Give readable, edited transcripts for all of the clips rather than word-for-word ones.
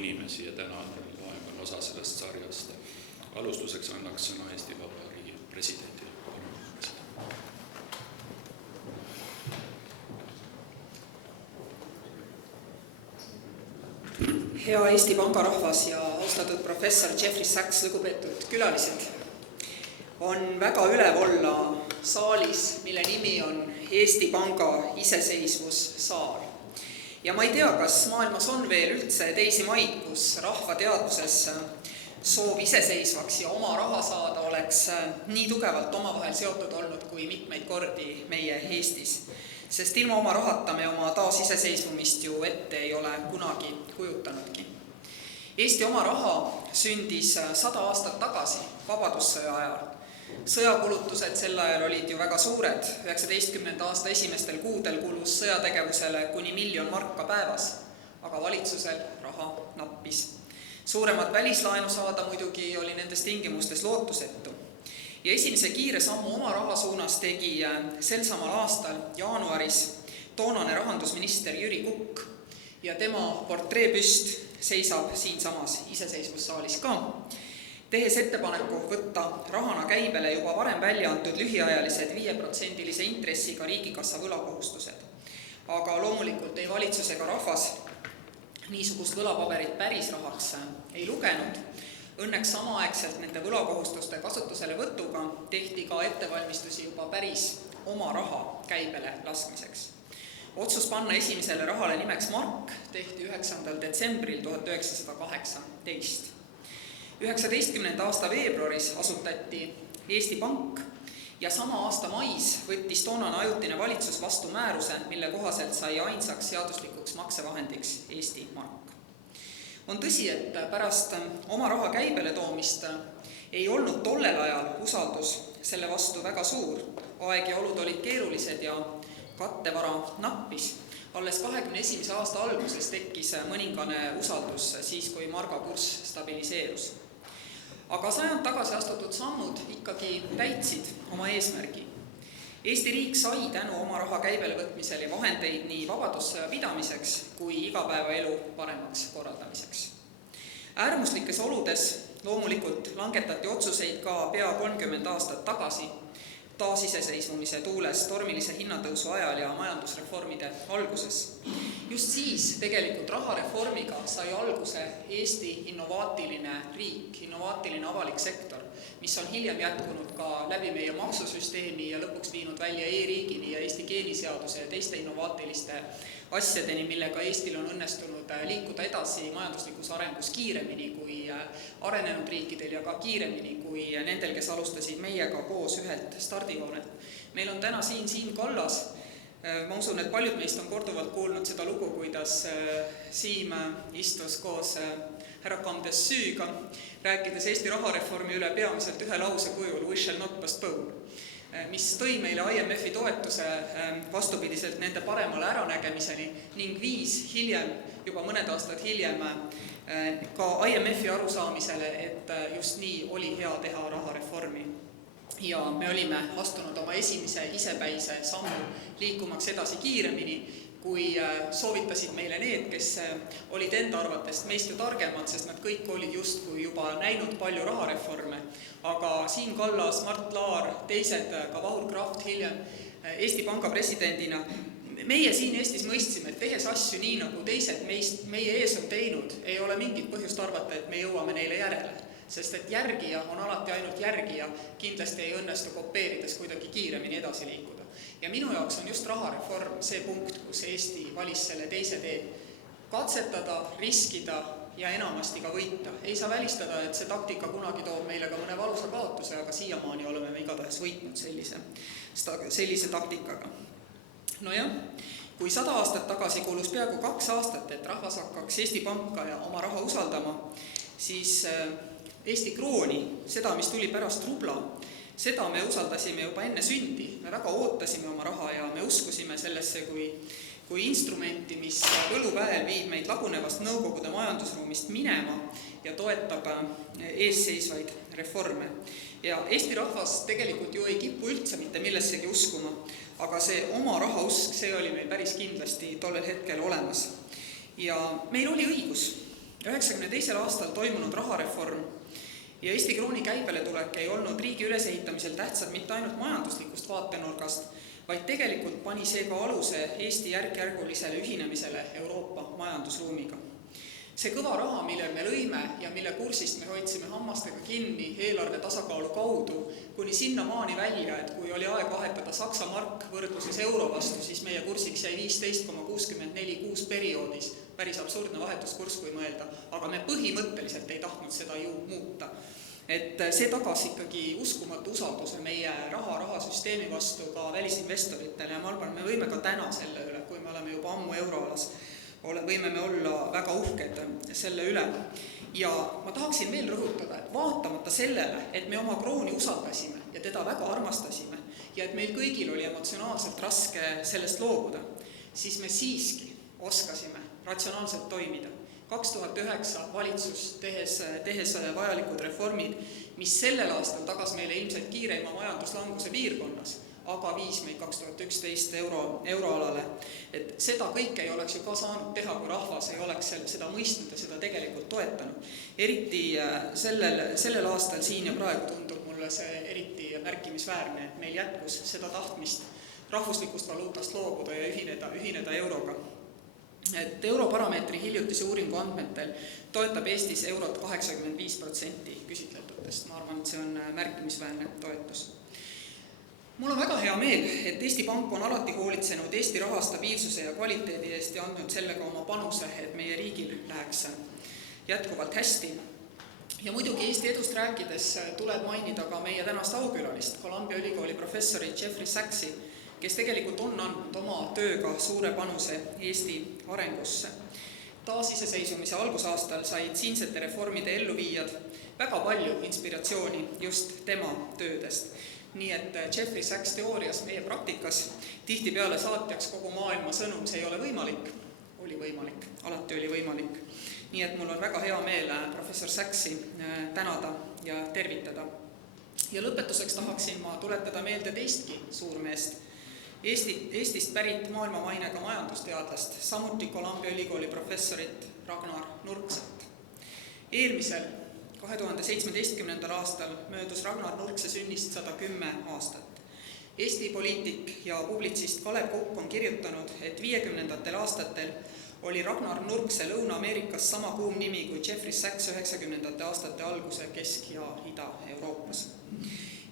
inimesi ja tänane loeng on osa sellest sarjast. Alustuseks annaks sõna Eesti Vabariigi presidendile. Hea Eesti Panga rahvas ja austatud professor Jeffrey Sachs, lugupeetud külalised. On väga ülev olla saalis, mille nimi on Eesti Panga Iseseisvussaal. Ja ma ei tea, kas maailmas on veel üldse teisi maid, kus rahva teadvuses soov iseseisvaks ja oma raha saada oleks nii tugevalt omavahel seotud olnud kui mitmeid kordi meie Eestis. Sest ilma oma rahata me oma taasiseseisvumist ju ette ei ole kunagi kujutanudki. Eesti oma raha sündis 100 aastat tagasi, vabadussõja ajal. Sõjakulutused sel ajal olid ju väga suured. 19. aasta esimestel kuudel kulus sõjategevusele kuni 1 000 000 marka päevas, aga valitsusel raha nappis. Suuremat välislaenu saada muidugi oli nendes tingimustes lootusetu. Ja esimese kiire sammu oma raha suunas tegi sel samal aastal jaanuaris toonane rahandusminister Jüri Kukk ja tema portreepüst seisab siinsamas Iseseisvussaalis ka, tehes ettepaneku võtta rahana käibele juba varem välja antud lühiajalised 5% intressiga riigikassa võlakohustused. Aga loomulikult ei valitsus ega rahvas niisugust võlapaberit päris rahaks ei lugenud. Õnneks samaaegselt nende võlakohustuste kasutusele võtuga tehti ka ettevalmistusi juba päris oma raha käibele laskmiseks. Otsus panna esimesele rahale nimeks mark tehti 9. detsembril 1918. 19. aasta veebruaris asutati Eesti Pank ja sama aasta mais võttis toonane ajutine valitsus vastu määruse, mille kohaselt sai ainsaks seaduslikuks maksevahendiks Eesti mark. On tõsi, et pärast oma raha käibele toomist ei olnud tollel ajal usaldus selle vastu väga suur. Aeg ja olud olid keerulised ja kattevara nappis. Alles 21. aasta alguses tekkis mõningane usaldus siis, kui marga kurss stabiliseerus. Aga sajand tagasi astutud sammud ikkagi täitsid oma eesmärgi. Eesti riik sai tänu oma raha käibele võtmisele vahendeid nii vabadussõja pidamiseks kui igapäevaelu paremaks korraldamiseks. Äärmuslikes oludes loomulikult langetati otsuseid ka pea 30 aastat tagasi taasiseseisvumise tuules tormilise hinnatõusu ajal ja majandusreformide alguses. Just siis tegelikult rahareformiga sai alguse Eesti innovaatiline riik, innovaatiline avalik sektor, mis on hiljem jätkunud ka läbi meie maksusüsteemi ja lõpuks viinud välja e-riigini ja Eesti geeniseaduse ja teiste innovaatiliste asjadeni, millega Eestil on õnnestunud liikuda edasi majanduslikus arengus kiiremini kui arenenud riikidel ja ka kiiremini kui nendel, kes alustasid meiega koos ühelt stardihoonelt. Meil on täna siin Kallas. Ma usun, et paljud meist on korduvalt kuulnud seda lugu, kuidas Siim istus koos härra Kandessüüga, rääkides Eesti rahareformi üle peamiselt ühe lause kujul "We shall not postpone", mis tõi meile IMF-i toetuse vastupidiselt nende paremale äranägemiseni ning viis hiljem, juba mõned aastad hiljem, ka IMF-i arusaamisele, et just nii oli hea teha rahareformi. Ja me olime astunud oma esimese isepäise sammu liikumaks edasi kiiremini, kui soovitasid meile need, kes olid enda arvatest meist ju targemad, sest nad kõik olid justkui juba näinud palju rahareforme. Aga Siim Kallas, Mart Laar, teised, ka Vahur Kraft hiljem Eesti Panga presidendina, meie siin Eestis mõistsime, et tehes asju nii, nagu teised meie ees on teinud, ei ole mingit põhjust arvata, et me jõuame neile järele. Sest et järgija on alati ainult järgija, kindlasti ei õnnestu kopeerides kuidagi kiiremini edasi liikuda. Ja minu jaoks on just rahareform see punkt, kus Eesti valis selle teise tee. Katsetada, riskida ja enamasti ka võita. Ei saa välistada, et see taktika kunagi toob meile ka mõne valusa kaotuse, aga siiamaani oleme me igatahes võitnud sellise taktikaga. Nojah, kui 100 aastat tagasi kulus peaaegu 2 aastat, et rahvas hakkaks Eesti Panka ja oma raha usaldama, siis Eesti krooni, seda, mis tuli pärast rubla, seda me usaldasime juba enne sündi. Me väga ootasime oma raha ja me uskusime sellesse kui instrumenti, mis võluväel viib meid lagunevast Nõukogude majandusruumist minema ja toetab eesseisvaid reforme. Ja Eesti rahvas tegelikult ju ei kipu üldse mitte millessegi uskuma, aga see oma raha usk, see oli meil päris kindlasti tollel hetkel olemas. Ja meil oli õigus. 1992. aastal toimunud rahareform ja Eesti krooni käibele tulek ei olnud riigi ülesehitamisel tähtsad mitte ainult majanduslikust vaatenurgast, vaid tegelikult pani see ka aluse Eesti järk-järgulisele ühinemisele Euroopa majandusruumiga. See kõva raha, mille me lõime ja mille kursist me hoidsime hammastega kinni eelarve tasakaalu kaudu, kuni sinnamaani välja, et kui oli aeg vahetada Saksa mark võrdluses euro vastu, siis meie kursiks jäi 15,64 perioodis. Päris absurdne vahetuskurss, kui mõelda, aga me põhimõtteliselt ei tahtnud seda ju muuta. Et see tagas ikkagi uskumatu usalduse meie rahasüsteemi vastu ka välisinvestoritele ja ma arvan, me võime ka täna selle üle, kui me oleme juba ammu euroalas, võime me olla väga uhked selle üle. Ja ma tahaksin veel rõhutada, et vaatamata sellele, et me oma krooni usaldasime ja teda väga armastasime ja et meil kõigil oli emotsionaalselt raske sellest loobuda, siis me siiski oskasime ratsionaalselt toimida. 2009 valitsus tehes vajalikud reformid, mis sellel aastal tagas meile ilmselt kiireima majanduslanguse piirkonnas, aga viis meid 2011 euroalale. Et seda kõike ei oleks ju ka saanud teha, kui rahvas ei oleks seda mõistnud ja seda tegelikult toetanud. Eriti sellel aastal siin ja praegu tundub mulle see eriti märkimisväärne, et meil jätkus seda tahtmist rahvuslikust valuutast loobuda ja ühineda euroga. Et Europarameetri hiljutise uuringu andmetel toetab Eestis eurot 85% küsitletutest. Ma arvan, et see on märkimisväärne toetus. Mul on väga hea meel, et Eesti Pank on alati hoolitsenud Eesti raha stabiilsuse ja kvaliteedi eest ja andnud sellega oma panuse, et meie riigil läheks jätkuvalt hästi. Ja muidugi Eesti edust rääkides tuleb mainida ka meie tänast aukülalist, Columbia ülikooli professori Jeffrey Sachsi, kes tegelikult on andnud oma tööga suure panuse Eesti arengusse. Taasiseseisvumise algusaastal said siinsete reformide elluviijad väga palju inspiratsiooni just tema töödest. Nii et Jeffrey Sachs teoorias meie praktikas tihtipeale saatjaks kogu maailma sõnum, see ei ole võimalik. Oli võimalik, alati oli võimalik. Nii et mul on väga hea meel professor Sachsi tänada ja tervitada. Ja lõpetuseks tahaksin ma tuletada meelde teistki suurmeest, Eestist pärit maailmamainega majandusteadlast, samuti Columbia ülikooli professorit Ragnar Nurkset. Eelmisel 2017. aastal möödus Ragnar Nurkse sünnist 110 aastat. Eesti poliitik ja publitsist Kalev Kokk on kirjutanud, et 50. aastatel oli Ragnar Nurkse Lõuna-Ameerikas sama kuum nimi kui Jeffrey Sachs 90. aastate alguse Kesk- ja Ida-Euroopas.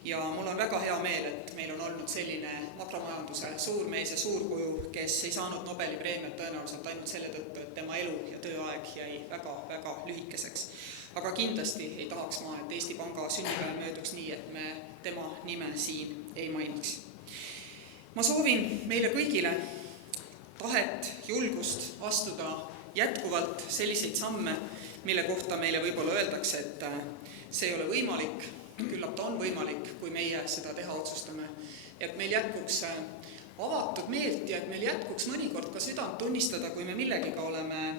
Ja mul on väga hea meel, et meil on olnud selline makromajanduse suurmees ja suurkuju, kes ei saanud Nobeli preemiat tõenäoliselt ainult selle tõttu, et tema elu ja tööaeg jäi väga lühikeseks. Aga kindlasti ei tahaks ma, et Eesti Panga sünnipäev mööduks nii, et me tema nime siin ei mainiks. Ma soovin meile kõigile tahet, julgust astuda jätkuvalt selliseid samme, mille kohta meile võib-olla öeldakse, et see ei ole võimalik, küllap ta on võimalik, kui meie seda teha otsustame. Et meil jätkuks avatud meelt ja et meil jätkuks mõnikord ka südant tunnistada, kui me millegiga oleme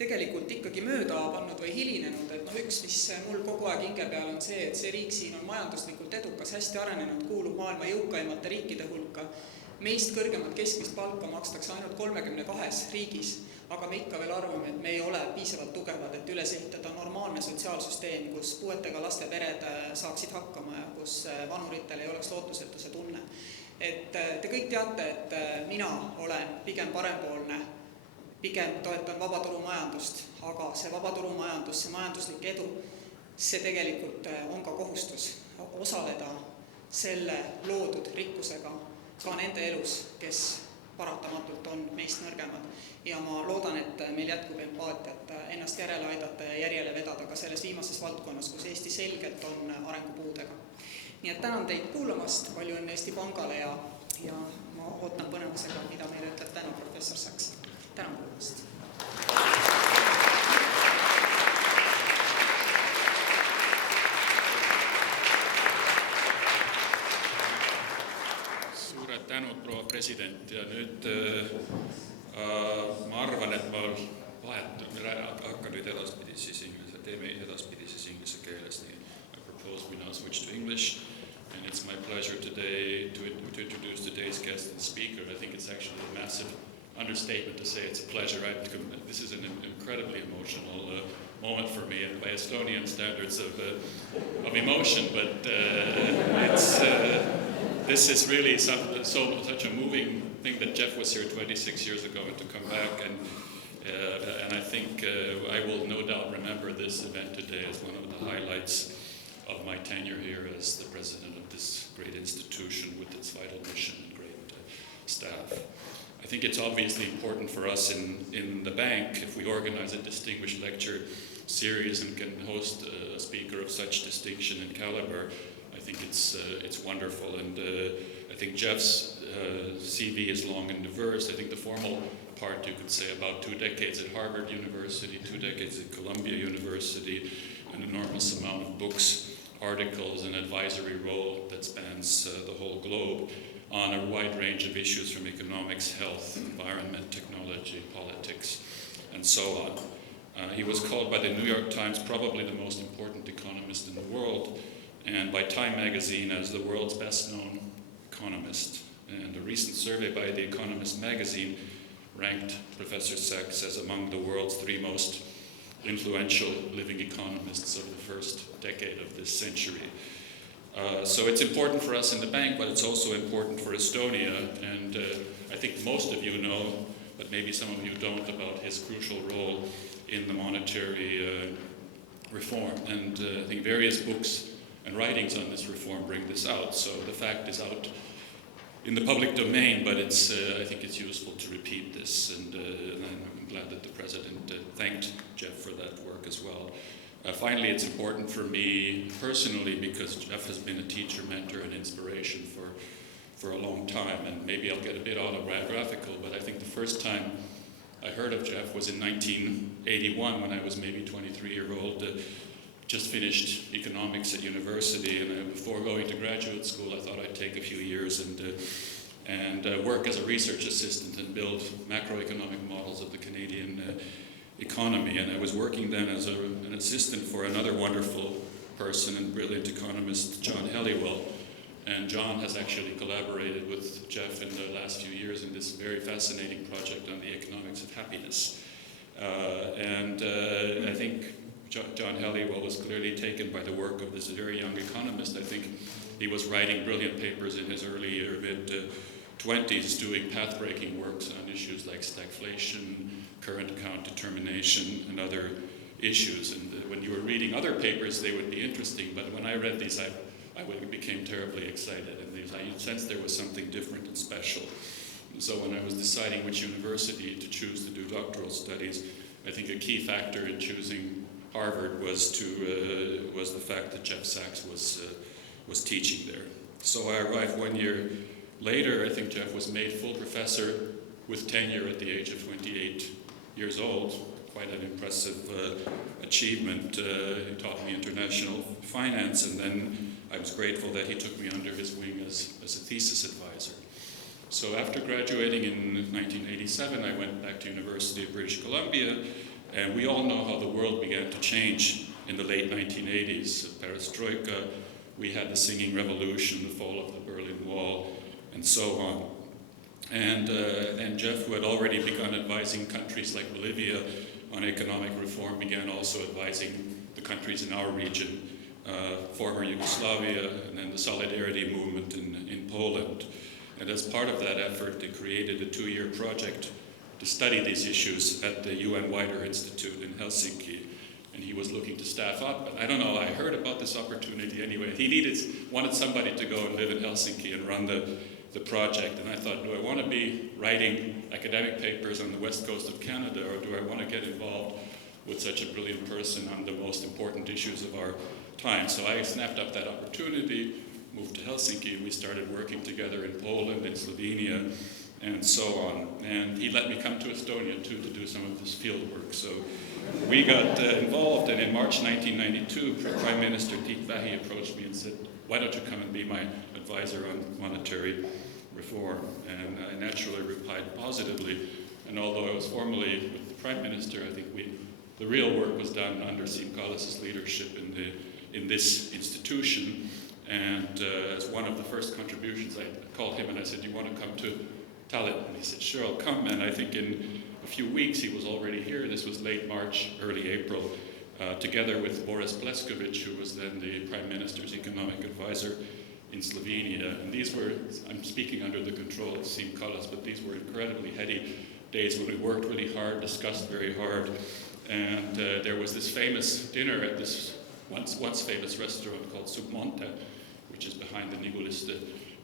tegelikult ikkagi mööda pannud või hilinenud. Et üks, mis mul kogu aeg hinge peal on see, et see riik siin on majanduslikult edukas, hästi arenenud, kuulub maailma jõukaimate riikide hulka. Meist kõrgemat keskmist palka makstakse ainult 32 riigis, aga me ikka veel arvame, et me ei ole piisavalt tugevad, et üles ehitada normaalne sotsiaalsüsteem, kus puuetega laste pered saaksid hakkama ja kus vanuritel ei oleks lootusetuse tunne. Et te kõik teate, et mina olen pigem parempoolne, pigem toetan vabaturumajandust, aga see vabaturumajandus, see majanduslik edu, see tegelikult on ka kohustus osaleda selle loodud rikkusega ka nende elus, kes paratamatult on meist nõrgemad. Ja ma loodan, et meil jätkub empaatiat ennast järele aidata ja järjele vedada ka selles viimases valdkonnas, kus Eesti selgelt on arengupuudega. Nii et tänan teid kuulamast, palju õnne Eesti Pangale ja ma ootan põnevusega, mida meile ütleb täna professor Sachs. Tänan kuulamast. Suured tänud, proua president, ja nüüd ma arvan, et ma hakkan nüüd teeme edaspidises inglise keeles. I propose we now switch to English, and it's my pleasure today to introduce today's guest and speaker. I think it's actually a massive understatement to say it's a pleasure. This is an incredibly emotional Estonian standards of emotion, but this is really such a moving thing that Jeff was here 26 years ago and to come back, and I think I will no doubt remember this event today as one of the highlights of my tenure here as the president of this great institution with its vital mission and great staff. I think it's obviously important for us in the bank, if we organize a distinguished lecture series and can host a speaker of such distinction and caliber, I think it's wonderful. And I think Jeff's CV is long and diverse. I think the formal part, you could say, about 2 decades at Harvard University, 2 decades at Columbia University, an enormous amount of books, articles, and advisory role that spans the whole globe on a wide range of issues from economics, health, environment, technology, politics, and so on. He was called by the New York Times probably the most important economist in the world, and by Time magazine as the world's best-known economist. And a recent survey by The Economist magazine ranked Professor Sachs as among the world's 3 most influential living economists of the first decade of this century. So it's important for us in the bank, but it's also important for Estonia, and I think most of you know, but maybe some of you don't, about his crucial role in the monetary reform. And I think various books and writings on this reform bring this out, so the fact is out in the public domain, but I think it's useful to repeat this, and I'm glad that the President thanked Jeff for that work as well. Finally, it's important for me personally because Jeff has been a teacher, mentor, and inspiration for a long time, and maybe I'll get a bit autobiographical, but I think the first time I heard of Jeff was in 1981 when I was maybe 23-year-old, just finished economics at university, and before going to graduate school I thought I'd take a few years and work as a research assistant and build macroeconomic models of the Canadian economy. And I was working then as an assistant for another wonderful person and brilliant economist, John Helliwell. And John has actually collaborated with Jeff in the last few years in this very fascinating project on the economics of happiness. I think John Helliwell was clearly taken by the work of this very young economist. I think he was writing brilliant papers in his early or mid-20s, doing path-breaking works on issues like stagflation, current account determination, and other issues. And when you were reading other papers, they would be interesting, but when I read these, I became terribly excited, and I sensed there was something different and special. And so when I was deciding which university to choose to do doctoral studies, I think a key factor in choosing Harvard was the fact that Jeff Sachs was teaching there. So I arrived 1 year later. I think Jeff was made full professor with tenure at the age of 28 years old. Quite an impressive achievement. He taught me international finance, and then I was grateful that he took me under his wing as a thesis advisor. So after graduating in 1987, I went back to University of British Columbia, and we all know how the world began to change in the late 1980s. Perestroika, we had the singing revolution, the fall of the Berlin Wall, and so on. And Jeff, who had already begun advising countries like Bolivia on economic reform, began also advising the countries in our region, former Yugoslavia, and then the Solidarity movement in Poland. And as part of that effort, they created a 2-year project to study these issues at the UN Wider Institute in Helsinki. And he was looking to staff up, and I don't know, I heard about this opportunity anyway. He wanted somebody to go and live in Helsinki and run the project, and I thought, do I want to be writing academic papers on the west coast of Canada, or do I want to get involved with such a brilliant person on the most important issues of our time? So I snapped up that opportunity, moved to Helsinki, we started working together in Poland, in Slovenia, and so on. And he let me come to Estonia too to do some of this field work. So we got involved, and in March 1992, Prime Minister Tiit Vähi approached me and said, why don't you come and be my advisor on monetary reform? And I naturally replied positively. And although I was formally with the Prime Minister, I think the real work was done under Siim Kallas's leadership in this institution. And as one of the first contributions, I called him and I said, do you want to come to Tallinn? And he said, sure, I'll come. And I think in a few weeks he was already here. This was late March, early April together with Boris Pleskovic, who was then the Prime Minister's economic advisor in Slovenia. And these were, I'm speaking under the control of Sim Kallas, but these were incredibly heady days when we worked really hard, discussed very hard. And there was this famous dinner at this once famous restaurant called Submonte, which is behind the Niguliste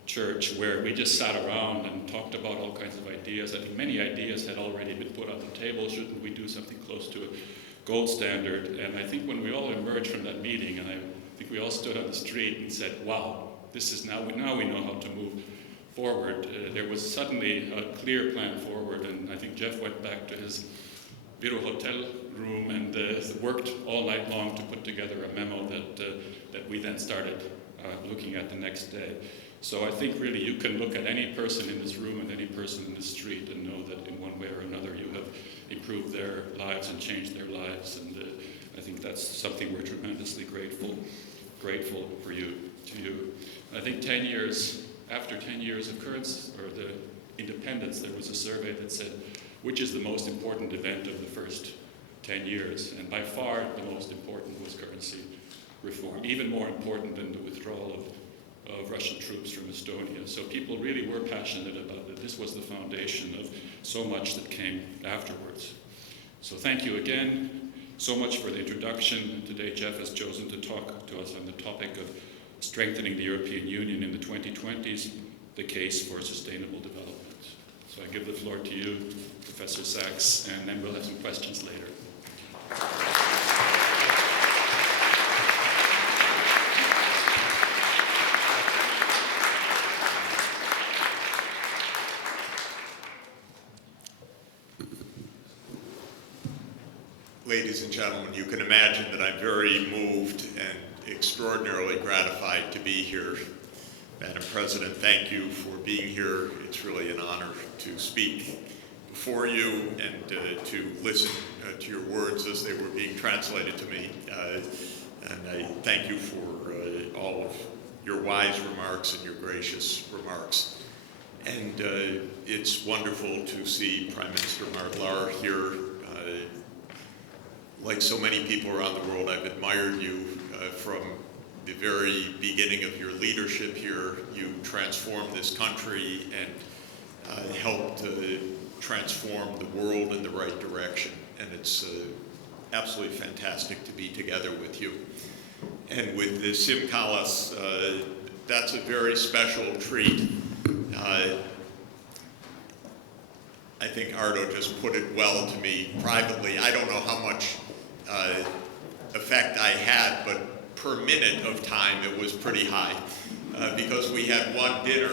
church, where we just sat around and talked about all kinds of ideas. I think many ideas had already been put on the table. Shouldn't we do something close to a gold standard? And I think when we all emerged from that meeting, and I think we all stood on the street and said, wow, this is now we know how to move forward. There was suddenly a clear plan forward, and I think Jeff went back to his Viru hotel room and worked all night long to put together a memo that we then started looking at the next day. So I think really you can look at any person in this room and any person in the street and know that in one way or another you have improved their lives and changed their lives. And I think that's something we're tremendously grateful for you, to you. I think after 10 years of the independence, there was a survey that said, which is the most important event of the first 10 years? And by far the most important was currency reform, even more important than the withdrawal of Russian troops from Estonia. So people really were passionate about it. This was the foundation of so much that came afterwards. So thank you again so much for the introduction. Today Jeff has chosen to talk to us on the topic of strengthening the European Union in the 2020s, the case for sustainable development. So I give the floor to you, Professor Sachs, and then we'll have some questions later. Ladies and gentlemen, you can imagine that I'm very moved and extraordinarily gratified to be here. Madam President, thank you for being here. It's really an honor to speak before you and to listen to your words as they were being translated to me. And I thank you for all of your wise remarks and your gracious remarks. And it's wonderful to see Prime Minister Martlar here. Like so many people around the world, I've admired you from the very beginning of your leadership here. You transformed this country and helped transform the world in the right direction. And it's absolutely fantastic to be together with you. And with the Sim Kallas, that's a very special treat. I think Ardo just put it well to me privately. I don't know how much effect I had, but per minute of time it was pretty high because we had one dinner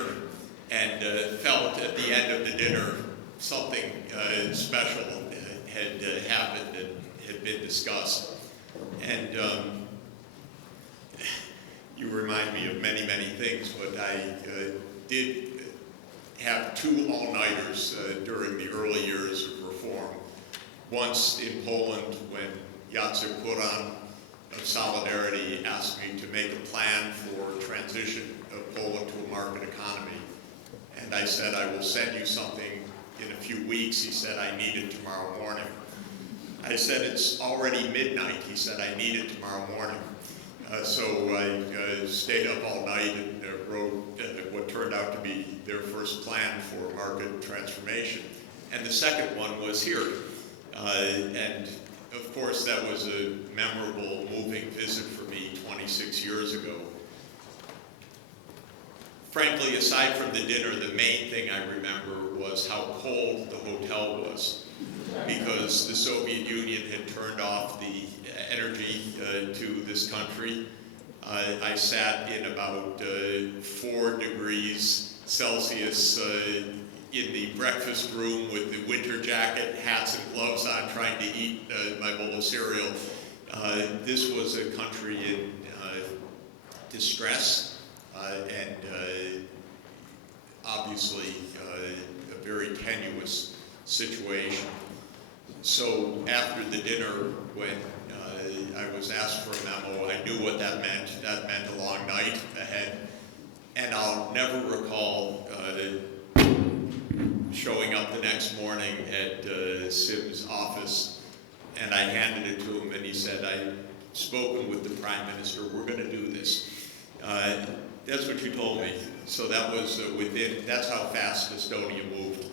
and felt at the end of the dinner something special had happened and had been discussed. And you remind me of many, many things, but I did have two all-nighters during the early years of reform. Once in Poland when Jacek Kuran of Solidarity asked me to make a plan for transition of Poland to a market economy. And I said, I will send you something in a few weeks. He said, I need it tomorrow morning. I said, it's already midnight. He said, I need it tomorrow morning. So I stayed up all night and wrote what turned out to be their first plan for market transformation. And the second one was here. And of course, that was a memorable, moving visit for me 26 years ago. Frankly, aside from the dinner, the main thing I remember was how cold the hotel was, because the Soviet Union had turned off the energy to this country. I sat in about 4 degrees Celsius in the breakfast room with the winter jacket, hats and gloves on, trying to eat my bowl of cereal. This was a country in distress and obviously a very tenuous situation. So after the dinner, when I was asked for a memo, I knew what that meant. That meant a long night ahead. And I'll never recall showing up the next morning at Sim's office, and I handed it to him, and he said, spoken with the Prime Minister, we're going to do this. That's what you told me. So that was that's how fast Estonia moved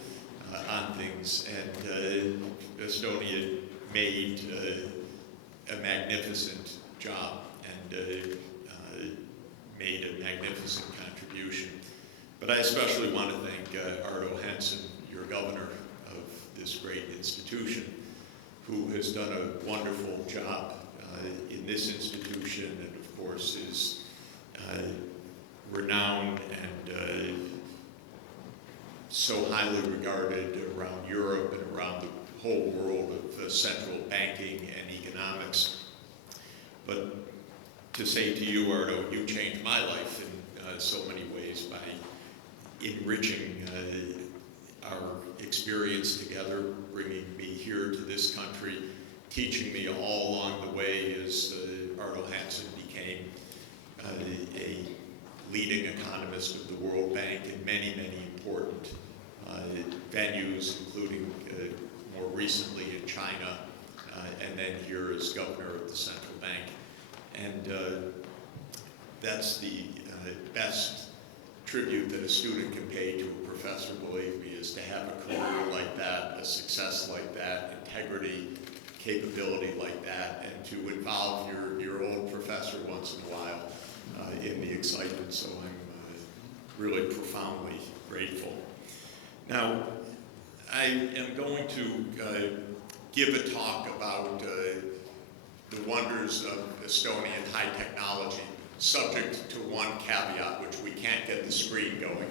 on things. And Estonia made a magnificent job and made a magnificent contribution. But I especially want to thank Ardo Hansson, your governor of this great institution, who has done a wonderful job in this institution, and of course is renowned and so highly regarded around Europe and around the whole world of central banking and economics. But to say to you, Ardo, you changed my life in so many ways by enriching our experience together, bringing me here to this country, teaching me all along the way as Ardo Hansson became a leading economist of the World Bank in many, many important venues, including more recently in China, and then here as governor of the central bank. And that's the best tribute that a student can pay to a professor, believe me, is to have a career like that, a success like that, integrity, capability like that, and to involve your old professor once in a while in the excitement. So I'm really profoundly grateful. Now, I am going to give a talk about the wonders of Estonian high technology, subject to one caveat, which we can't get the screen going.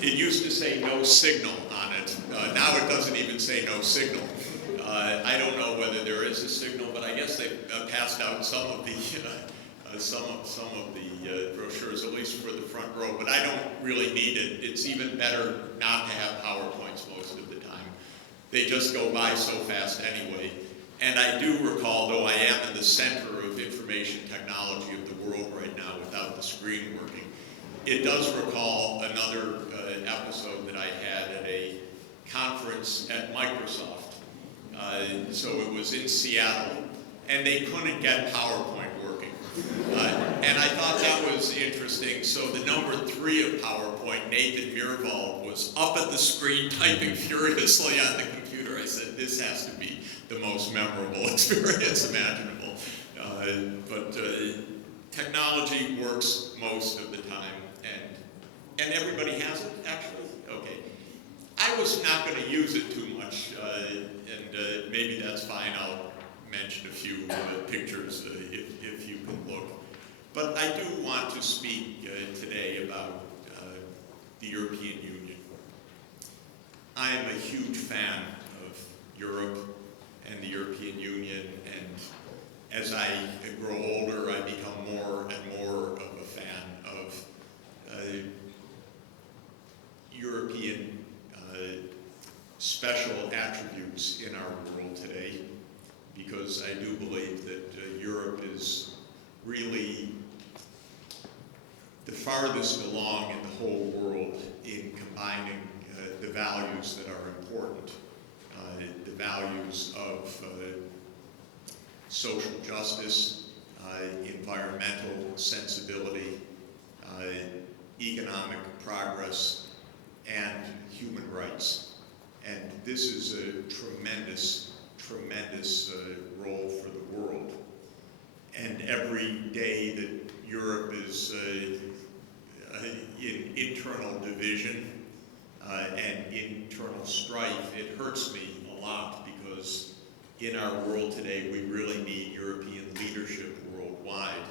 It used to say no signal on it. Now it doesn't even say no signal. I don't know whether there is a signal, but I guess they passed out some of the brochures, at least for the front row. But I don't really need it. It's even better not to have PowerPoints most of the time. They just go by so fast anyway. And I do recall, though I am in the center of information technology of the world right now without the screen working, it does recall another episode that I had at a conference at Microsoft. So it was in Seattle, and they couldn't get PowerPoint working. And I thought that was interesting. So the number 3 of PowerPoint, Nathan Myhrvold, was up at the screen typing furiously on the computer. I said, this has to be the most memorable experience imaginable. But technology works most of the time, and everybody has it, actually? Okay. I was not going to use it too much, and maybe that's fine. I'll mention a few pictures if you can look. But I do want to speak today about the European Union. I am a huge fan of Europe and the European Union, and as I grow older, I become more and more of a fan of European special attributes in our world today, because I do believe that Europe is really the farthest along in the whole world in combining the values that are important, the values of social justice, environmental sensibility, economic progress, and human rights. And this is a tremendous, tremendous role for the world. And every day that Europe is in internal division and internal strife, it hurts me a lot, because in our world today, we really need European leadership worldwide.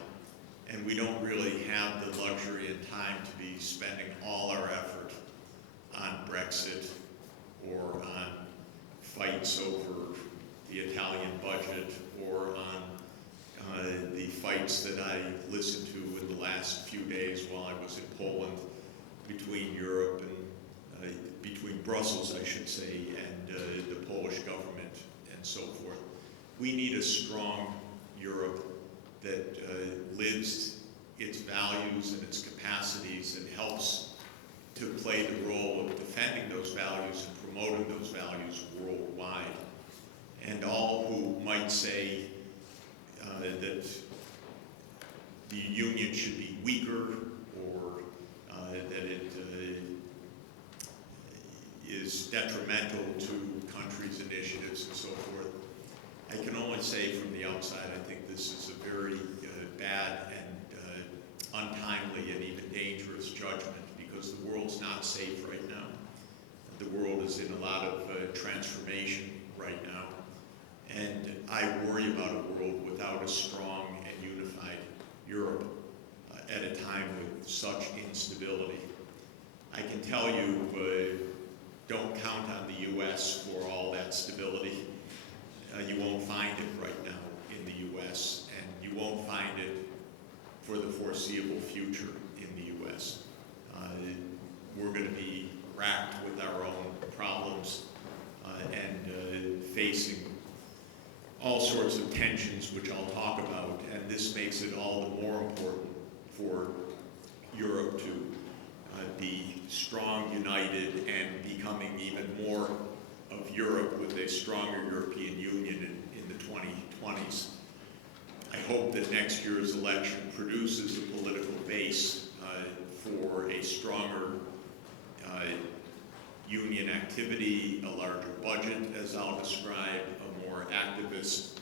And we don't really have the luxury and time to be spending all our effort on Brexit or on fights over the Italian budget or on the fights that I listened to in the last few days while I was in Poland between Europe and between Brussels, I should say, and the Polish government and so forth. We need a strong Europe that lives its values and its capacities and helps to play the role of defending those values and promoting those values worldwide. and all who might say that the Union should be weaker or that it is detrimental to countries' initiatives and so forth. I can only say from the outside, I think this is a very bad and untimely and even dangerous judgment, because the world's not safe right now. The world is in a lot of transformation right now. And I worry about a world without a strong and unified Europe at a time with such instability. I can tell you, don't count on the U.S. for all that stability. You won't find it right now in the U.S., and you won't find it for the foreseeable future in the U.S. We're going to be racked with our own problems and facing all sorts of tensions, which I'll talk about, and this makes it all the more important for Europe to be strong, united, and becoming even more of Europe with a stronger European Union in the 2020s. I hope that next year's election produces a political base for a stronger union activity, a larger budget, as I'll describe, a more activist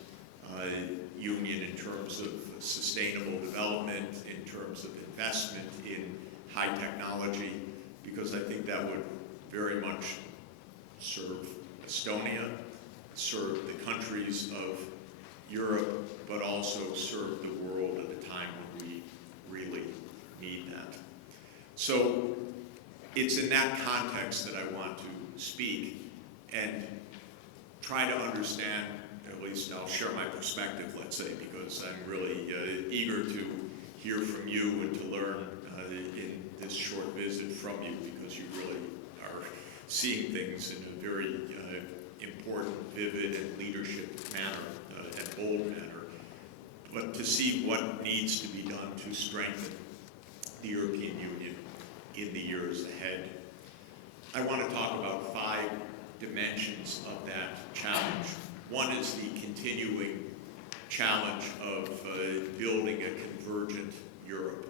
union in terms of sustainable development, in terms of investment in high technology, because I think that would very much serve Estonia, serve the countries of Europe, but also serve the world at a time when we really need that. So it's in that context that I want to speak and try to understand, at least I'll share my perspective, let's say, because I'm really eager to hear from you and to learn in this short visit from you, because you really are seeing things in a very important, vivid, and leadership manner, and bold manner, but to see what needs to be done to strengthen the European Union in the years ahead. I want to talk about 5 dimensions of that challenge. One is the continuing challenge of building a convergent Europe.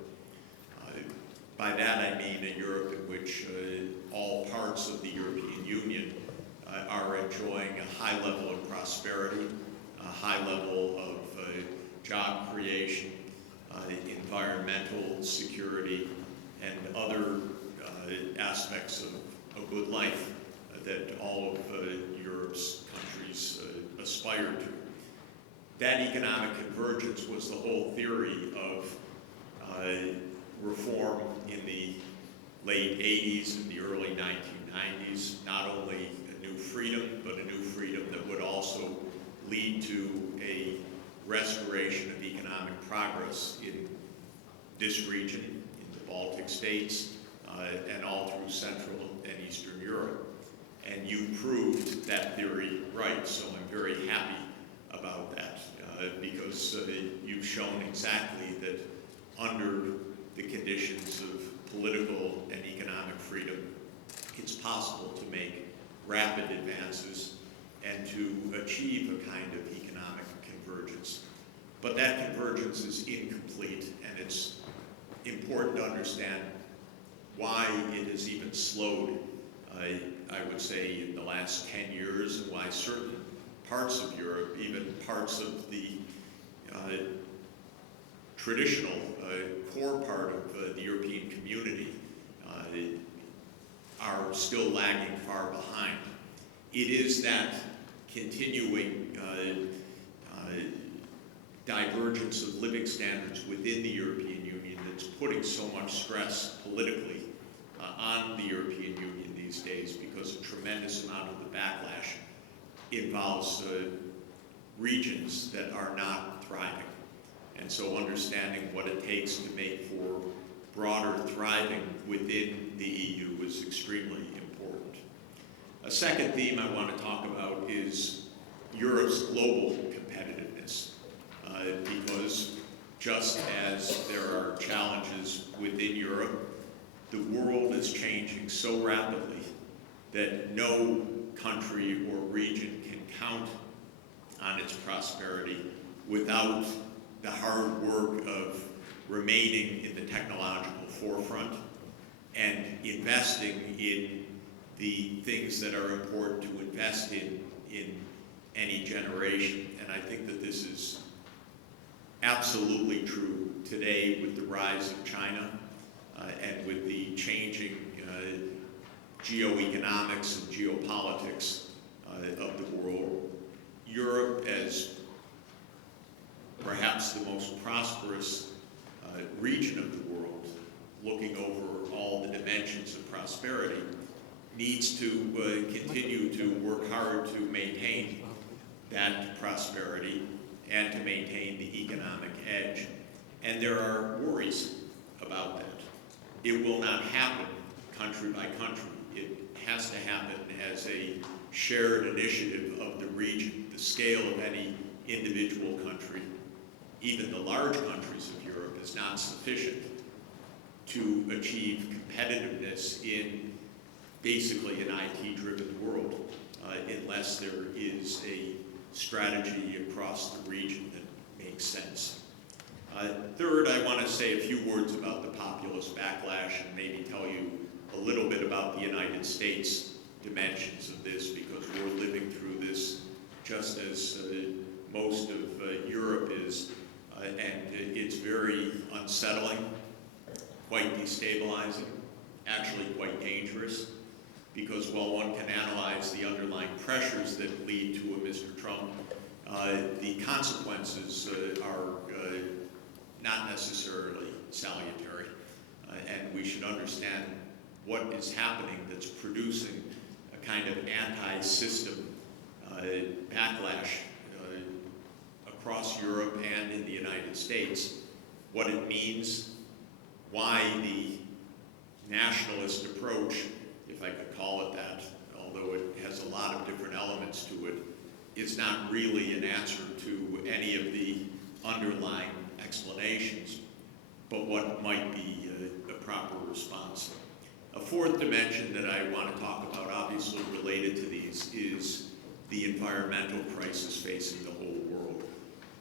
By that I mean a Europe in which all parts of the European Union are enjoying a high level of prosperity, a high level of job creation, environmental security, and other aspects of a good life that all of Europe's countries aspire to. That economic convergence was the whole theory of reform in the late 80s and the early 1990s, not only a new freedom, but a new freedom that would also lead to a restoration of economic progress in this region, in the Baltic states, and all through Central and Eastern Europe. And you proved that theory right, so I'm very happy about that, because you've shown exactly that under the conditions of political and economic freedom, it's possible to make rapid advances and to achieve a kind of economic convergence. But that convergence is incomplete, and it's important to understand why it has even slowed, I would say, in the last 10 years, and why certain parts of Europe, even parts of the traditional core part of the European community, are still lagging far behind. It is that continuing divergence of living standards within the European Union that's putting so much stress politically on the European Union these days, because a tremendous amount of the backlash involves regions that are not thriving. And so understanding what it takes to make for broader thriving within the EU is extremely important. A second theme I want to talk about is Europe's global competitiveness, because just as there are challenges within Europe, the world is changing so rapidly that no country or region can count on its prosperity without the hard work of remaining in the technological forefront and investing in the things that are important to invest in any generation. And I think that this is absolutely true today with the rise of China and with the changing geoeconomics and geopolitics of the world. Europe, as perhaps the most prosperous region of the world, looking over all the dimensions of prosperity, needs to continue to work hard to maintain that prosperity and to maintain the economic edge. And there are worries about that. It will not happen country by country. It has to happen as a shared initiative of the region. The scale of any individual country, even the large countries of Europe, is not sufficient to achieve competitiveness in basically an IT-driven world unless there is a strategy across the region that makes sense. Third, I want to say a few words about the populist backlash and maybe tell you a little bit about the United States dimensions of this, because we're living through this just as most of Europe is, and it's very unsettling, quite destabilizing, actually quite dangerous, because while one can analyze the underlying pressures that lead to a Mr. Trump, the consequences are not necessarily salutary, and we should understand what is happening that's producing a kind of anti-system backlash across Europe and in the United States, what it means, why the nationalist approach, if I could call it that, although it has a lot of different elements to it, is not really an answer to any of the underlying explanations, but what might be a proper response. A fourth dimension that I want to talk about, obviously related to these, is the environmental crisis facing the whole world.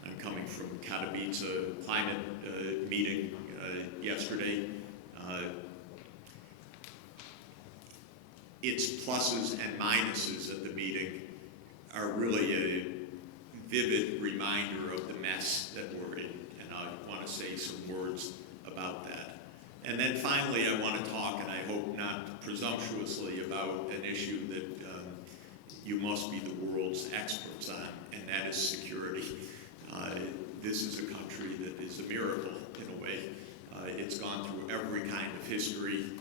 I'm coming from Katowice climate meeting yesterday. Its pluses and minuses at the meeting are really a vivid reminder of the mess that we're in, and I want to say some words about that. And then finally, I want to talk, and I hope not presumptuously, about an issue that you must be the world's experts on, and that is security. This is a country that is a miracle in a way. It's gone through every kind of history.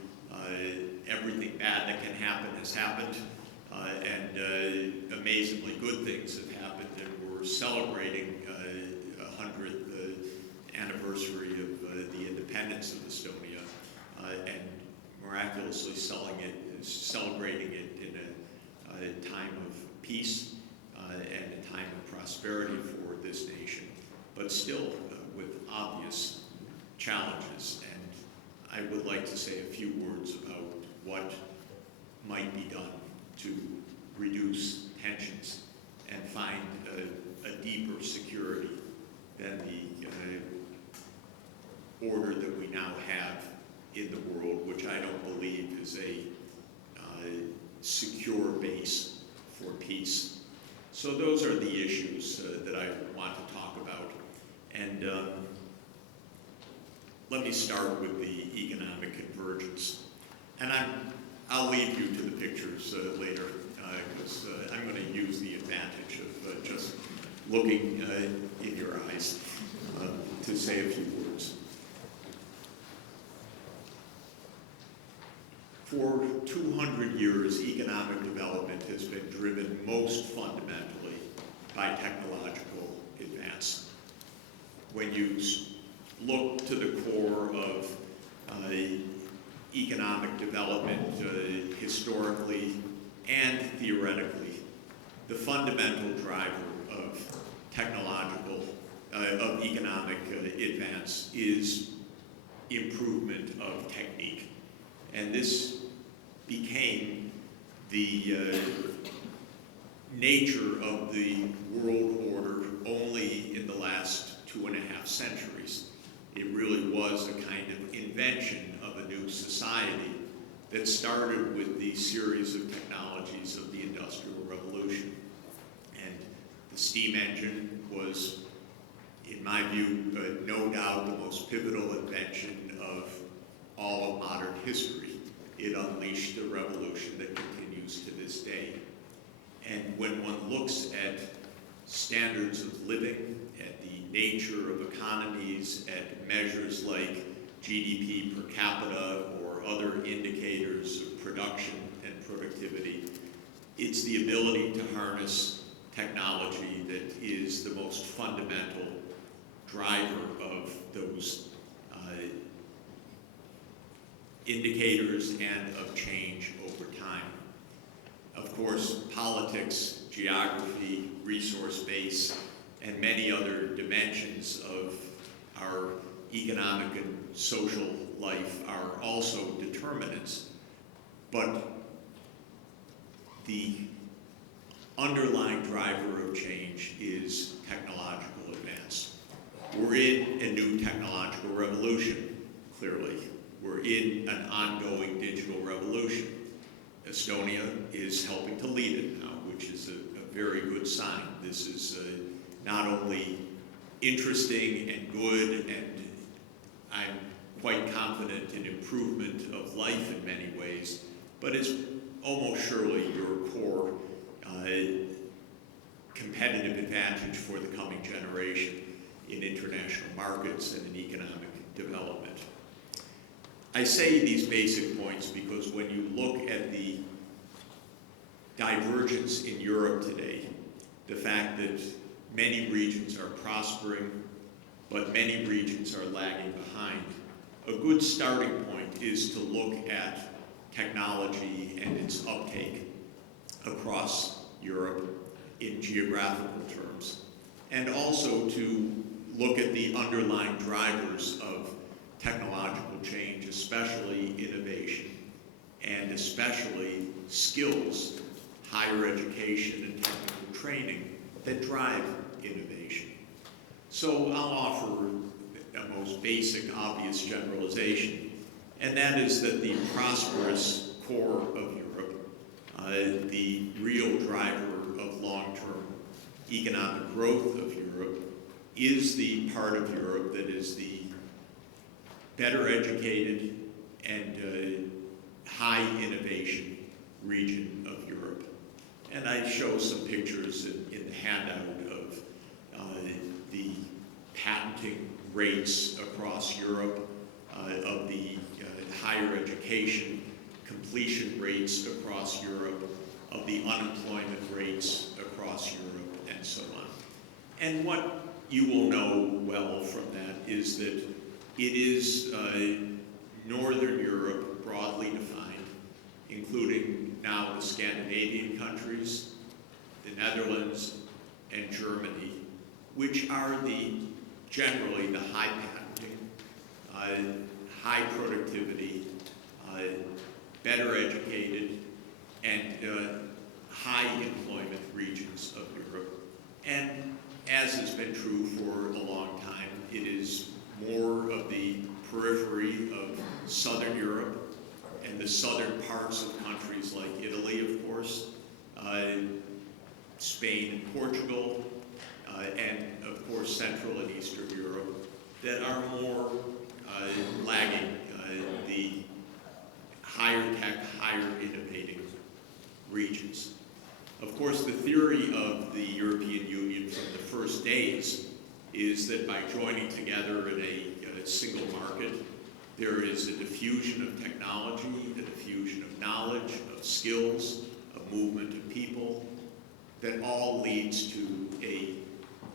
Everything bad that can happen has happened, and amazingly good things have happened, and we're celebrating 100th anniversary of the independence of Estonia, and miraculously celebrating it in a time of peace and a time of prosperity for this nation, but still with obvious challenges. And I would like to say a few words about what might be done to reduce tensions and find a deeper security than the order that we now have in the world, which I don't believe is a secure base for peace. So those are the issues that I want to talk about. And let me start with the economic convergence. And I'll leave you to the pictures later, because I'm going to use the advantage of just looking in your eyes to say a few words. For 200 years, economic development has been driven most fundamentally by technological advance. When you look to the core of economic development historically and theoretically, the fundamental driver of of economic advance is improvement of technique. And this became the nature of the world order only in the last 2.5 centuries. It really was a kind of invention of a new society that started with the series of technologies of the Industrial Revolution. And the steam engine was, in my view, no doubt the most pivotal invention of all of modern history. It unleashed a revolution that continues to this day. And when one looks at standards of living, at the nature of economies, at measures like GDP per capita or other indicators of production and productivity, it's the ability to harness technology that is the most fundamental driver of those indicators and of change over time. Of course, politics, geography, resource base, and many other dimensions of our economic and social life are also determinants. But the underlying driver of change is technological advance. We're in a new technological revolution, clearly. We're in an ongoing digital revolution. Estonia is helping to lead it now, which is a very good sign. This is not only interesting and good, and I'm quite confident in improvement of life in many ways, but it's almost surely your core competitive advantage for the coming generation in international markets and in economic development. I say these basic points because when you look at the divergence in Europe today, the fact that many regions are prospering, but many regions are lagging behind, a good starting point is to look at technology and its uptake across Europe in geographical terms, and also to look at the underlying drivers of technological change, especially innovation, and especially skills, higher education and technical training that drive innovation. So I'll offer a most basic, obvious generalization, and that is that the prosperous core of Europe, the real driver of long-term economic growth of Europe, is the part of Europe that is the better educated and high innovation region of Europe. And I show some pictures in the handout of the patenting rates across Europe, of the higher education completion rates across Europe, of the unemployment rates across Europe, and so on. And what you will know well from that is that it is Northern Europe, broadly defined, including now the Scandinavian countries, the Netherlands, and Germany, which are generally the high patenting, high productivity, better educated, and high employment regions of Europe. And as has been true for a long time, it is more of the periphery of Southern Europe and the southern parts of countries like Italy, of course, Spain and Portugal, and of course Central and Eastern Europe that are more lagging the higher tech, higher innovating regions. Of course, the theory of the European Union from the first days is that by joining together in a single market, there is a diffusion of technology, a diffusion of knowledge, of skills, a movement of people that all leads to a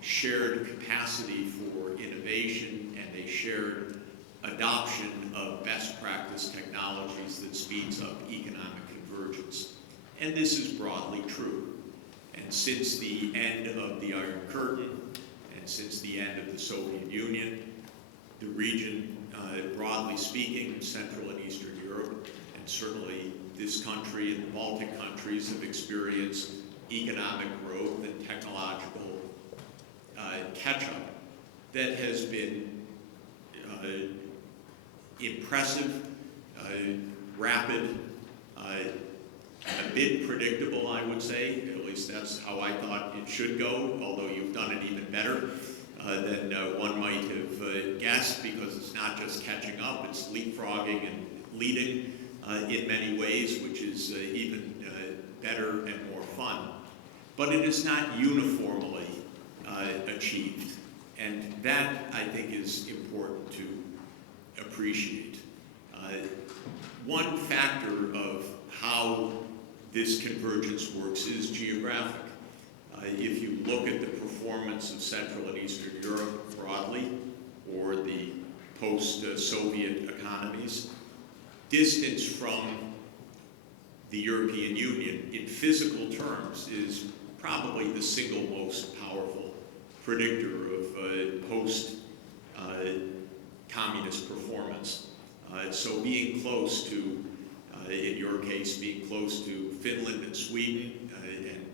shared capacity for innovation and a shared adoption of best practice technologies that speeds up economic convergence. And this is broadly true. And since the end of the Iron Curtain, and since the end of the Soviet Union, the region, broadly speaking, Central and Eastern Europe, and certainly this country and the Baltic countries have experienced economic growth and technological catch-up that has been impressive, rapid, a bit predictable, I would say. At least that's how I thought it should go, although you've done it even better than one might have guessed, because it's not just catching up, it's leapfrogging and leading in many ways, which is even better and more fun. But it is not uniformly achieved, and that, I think, is important to appreciate. One factor of how this convergence works is geographic. If you look at the performance of Central and Eastern Europe broadly, or the post-Soviet economies, distance from the European Union in physical terms is probably the single most powerful predictor of post-communist performance. So being close to, in your case, being close to Finland and Sweden and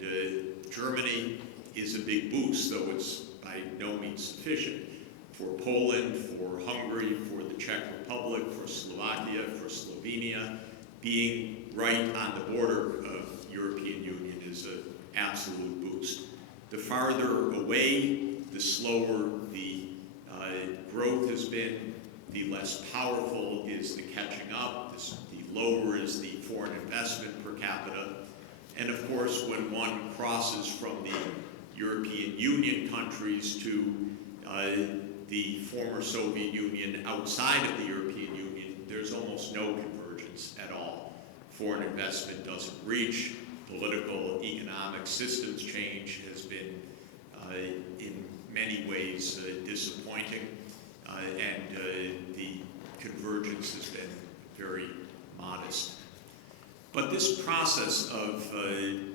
Germany is a big boost, though it's by no means sufficient. For Poland, for Hungary, for the Czech Republic, for Slovakia, for Slovenia, being right on the border of European Union is an absolute boost. The farther away, the slower the growth has been, the less powerful is the catching up, the lower is the foreign investment per capita. And of course, when one crosses from the European Union countries to the former Soviet Union outside of the European Union, there's almost no convergence at all. Foreign investment doesn't reach. Political, economic systems change has been in many ways disappointing, and the convergence has been very modest. But this process of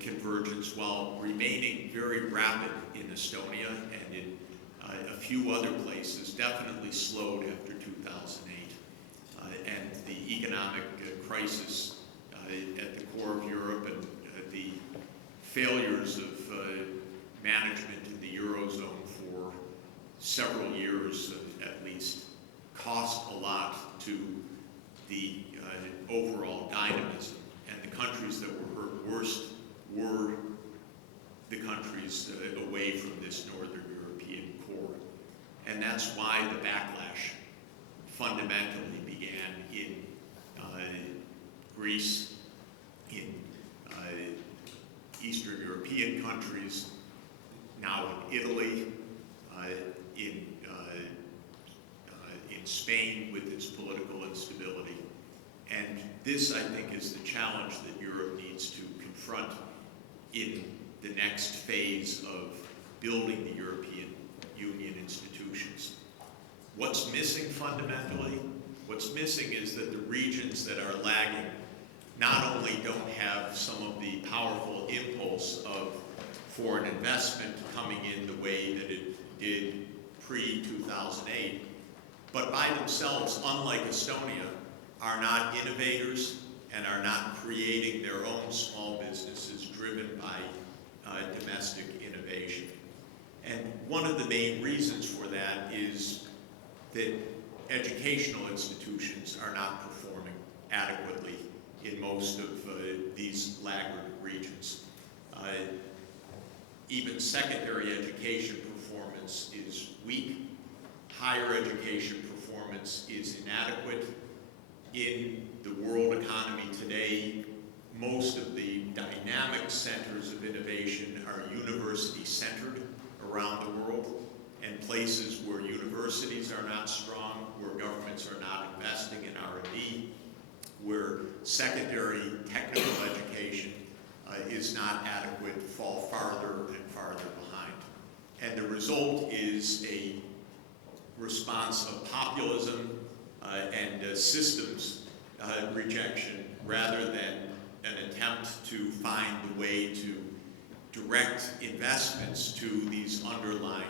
convergence, while remaining very rapid in Estonia and in a few other places, definitely slowed after 2008. And the economic crisis at the core of Europe and the failures of management in the Eurozone for several years at least cost a lot to the overall dynamism. And the countries that were hurt worst were the countries away from this Northern European core. And that's why the backlash fundamentally began in Greece, in Eastern European countries, now in Italy, in Spain with its political instability. And this, I think, is the challenge that Europe needs to confront in the next phase of building the European Union institutions. What's missing fundamentally? What's missing is that the regions that are lagging not only don't have some of the powerful impulse of foreign investment coming in the way that it did pre-2008, but by themselves, unlike Estonia, are not innovators and are not creating their own small businesses driven by domestic innovation. And one of the main reasons for that is that educational institutions are not performing adequately in most of these laggard regions. Even secondary education performance is weak. Higher education performance is inadequate. In the world economy today, most of the dynamic centers of innovation are university-centered around the world, and places where universities are not strong, where governments are not investing in R&D, where secondary technical education is not adequate, fall farther and farther behind. And the result is a response of populism and systems rejection, rather than an attempt to find the way to direct investments to these underlying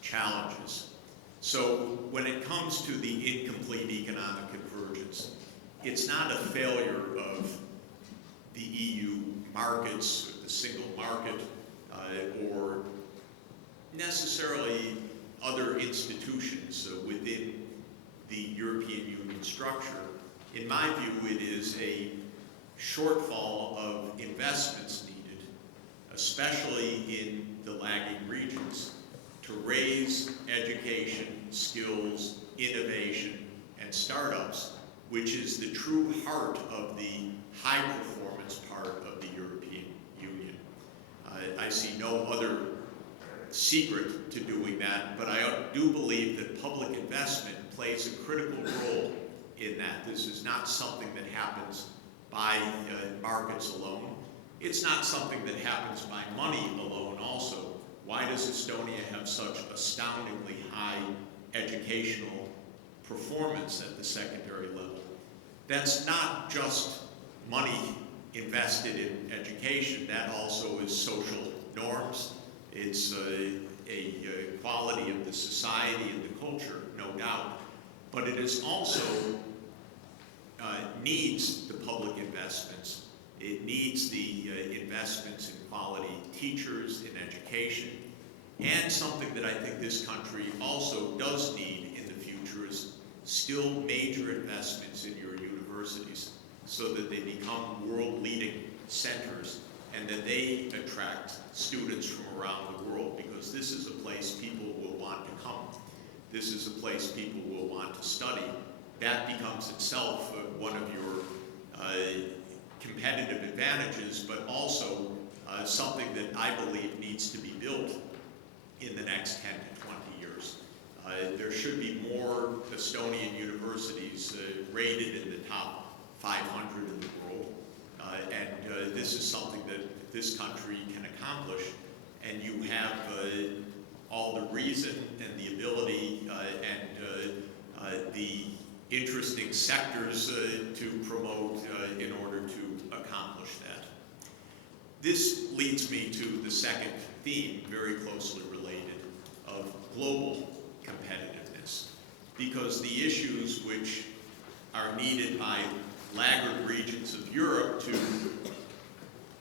challenges. So when it comes to the incomplete economic convergence, it's not a failure of the EU markets, the single market or necessarily other institutions within the European Union structure. In my view, it is a shortfall of investments needed, especially in the lagging regions, to raise education, skills, innovation, and startups, which is the true heart of the high-performance part of the European Union. I see no other secret to doing that, but I do believe that public investment plays a critical role in that. This is not something that happens by markets alone. It's not something that happens by money alone also. Why does Estonia have such astoundingly high educational performance at the secondary level? That's not just money invested in education, that also is social norms. It's a quality of the society and the culture, no doubt. But it is also needs the public investments. It needs the investments in quality teachers, in education, and something that I think this country also does need in the future is still major investments in your universities so that they become world-leading centers and that they attract students from around the world, because this is a place people will want to come. This is a place people will want to study. That becomes itself one of your competitive advantages, but also something that I believe needs to be built in the next 10 to 20 years. There should be more Estonian universities rated in the top 500 in the world, and this is something that this country can accomplish, and you have all the reason and the ability and the interesting sectors to promote in order to accomplish that. This leads me to the second theme, very closely related, of global competitiveness, because the issues which are needed by laggard regions of Europe to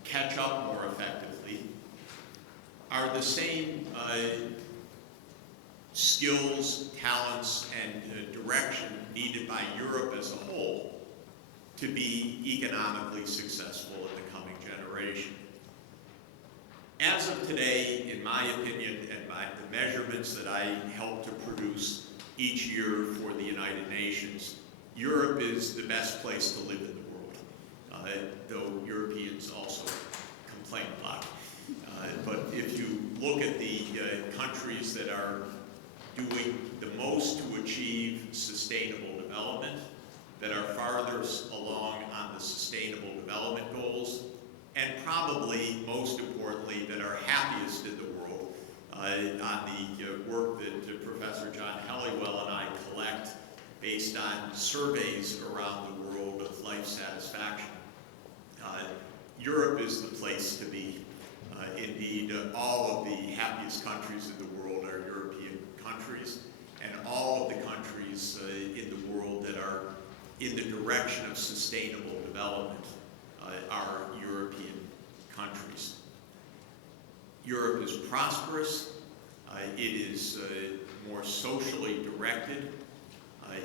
catch up more effectively are the same skills, talents, and direction needed by Europe as a whole to be economically successful in the coming generation. As of today, in my opinion, and by the measurements that I help to produce each year for the United Nations, Europe is the best place to live in the world, though Europeans also complain a lot. But if you look at the countries that are doing the most to achieve sustainable development, that are farthest along on the sustainable development goals, and probably most importantly, that are happiest in the world, on the work that Professor John Helliwell and I collect based on surveys around the world of life satisfaction. Europe is the place to be. Indeed, all of the happiest countries in the world are European countries, and all of the countries in the world that are in the direction of sustainable development are European countries. Europe is prosperous. It is more socially directed.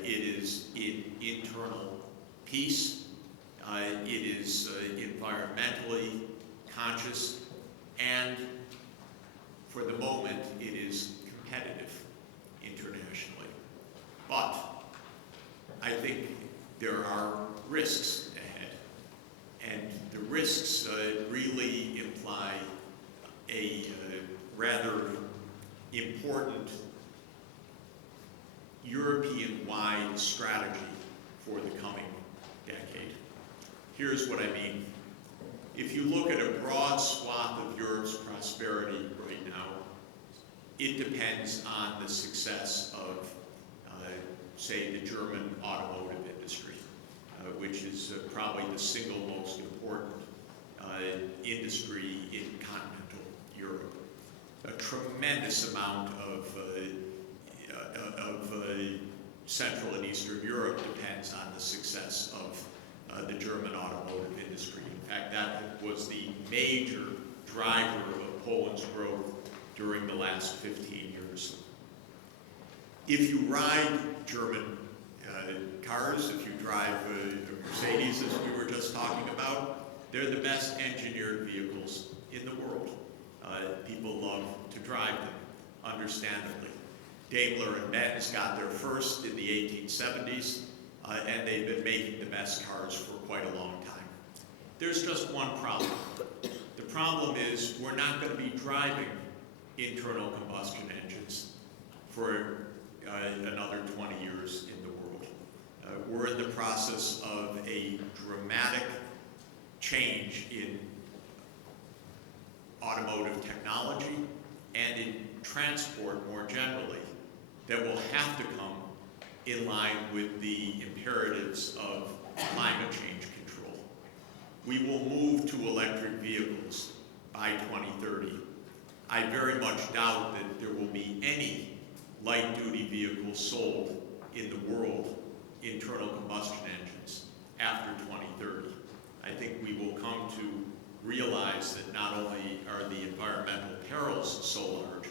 It is in internal peace. It is environmentally conscious. And for the moment, it is competitive internationally. But I think there are risks ahead. And the risks really imply a rather important European-wide strategy for the coming decade. Here's what I mean. If you look at a broad swath of Europe's prosperity right now, it depends on the success of, say, the German automotive industry, which is probably the single most important industry in continental Europe. A tremendous amount of Central and Eastern Europe depends on the success of the German automotive industry. In fact, that was the major driver of Poland's growth during the last 15 years. If you ride German cars, if you drive a Mercedes, as we were just talking about, they're the best engineered vehicles in the world. People love to drive them, understandably. Daimler and Benz got there first in the 1870s, and they've been making the best cars for quite a long time. There's just one problem. The problem is we're not going to be driving internal combustion engines for another 20 years in the world. We're in the process of a dramatic change in automotive technology and in transport more generally that will have to come in line with the imperatives of climate change control. We will move to electric vehicles by 2030. I very much doubt that there will be any light-duty vehicles sold in the world, internal combustion engines, after 2030. I think we will come to realize that not only are the environmental perils so large,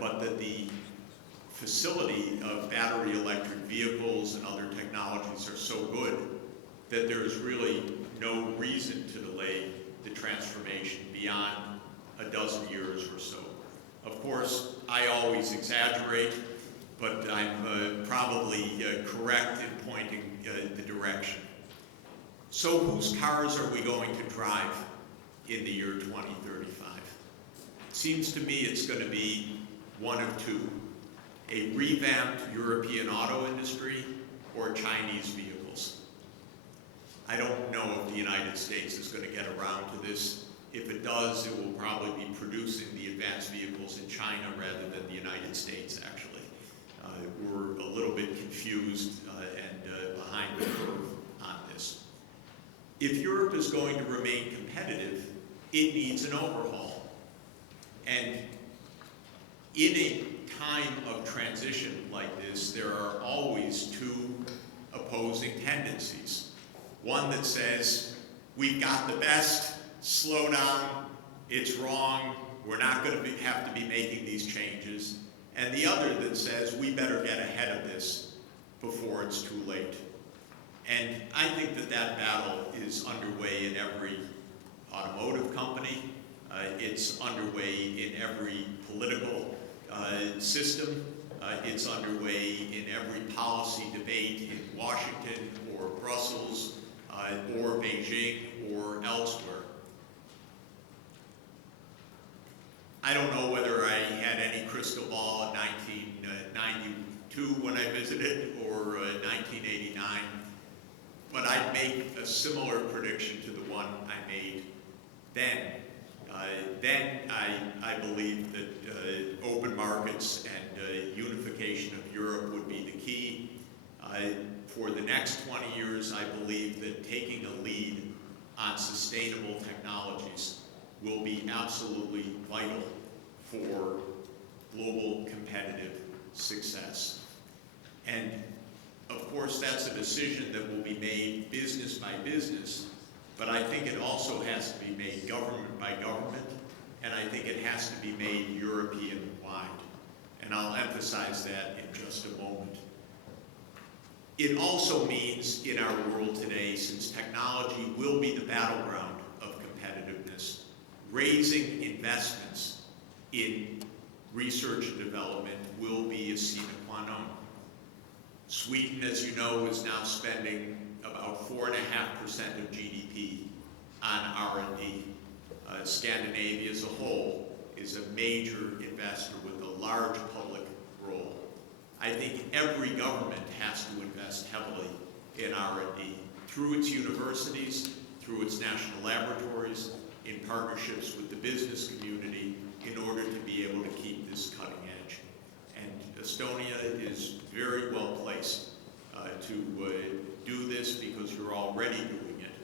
but that the facility of battery electric vehicles and other technologies are so good that there is really no reason to delay the transformation beyond a dozen years or so. Of course, I always exaggerate, but I'm probably correct in pointing the direction. So whose cars are we going to drive in the year 2035? It seems to me it's going to be one of two: a revamped European auto industry or Chinese vehicles. I don't know if the United States is going to get around to this. If it does, it will probably be producing the advanced vehicles in China rather than the United States, actually. We're a little bit confused and behind the curve on this. If Europe is going to remain competitive, it needs an overhaul. And in a time of transition like this, there are always two opposing tendencies. One that says, we've got the best, slow down, it's wrong, we're not going to have to be making these changes. And the other that says, we better get ahead of this before it's too late. And I think that that battle is underway in every automotive company. It's underway in every political system. It's underway in every policy debate in Washington or Brussels or Beijing or elsewhere. I don't know whether I had any crystal ball in 1992 when I visited or 1989, but I'd make a similar prediction to the one I made then. I believed that open markets and unification of Europe would be the key. For the next 20 years, I believe that taking a lead on sustainable technologies will be absolutely vital for global competitive success. And of course, that's a decision that will be made business by business, but I think it also has to be made government by government, and I think it has to be made European-wide. And I'll emphasize that in just a moment. It also means in our world today, since technology will be the battleground of competitiveness, raising investments in research and development will be a sine qua non. Sweden, as you know, is now spending about 4.5% of GDP on R&D. Scandinavia as a whole is a major investor with a large public role. I think every government has to invest heavily in R&D through its universities, through its national laboratories, in partnerships with the business community in order to be able to keep this cutting edge. And Estonia is very well placed to do this because you're already doing it.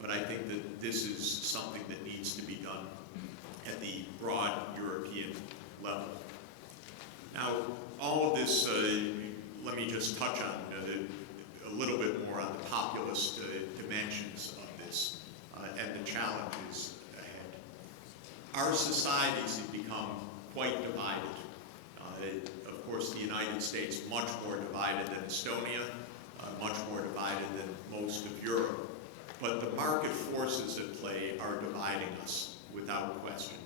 But I think that this is something that needs to be done at the broad European level. Now, all of this, let me just touch on a little bit more on the populist dimensions of this and the challenges ahead. our societies have become quite divided. Of course, the United States much more divided than Estonia, much more divided than most of Europe. But the market forces at play are dividing us without question.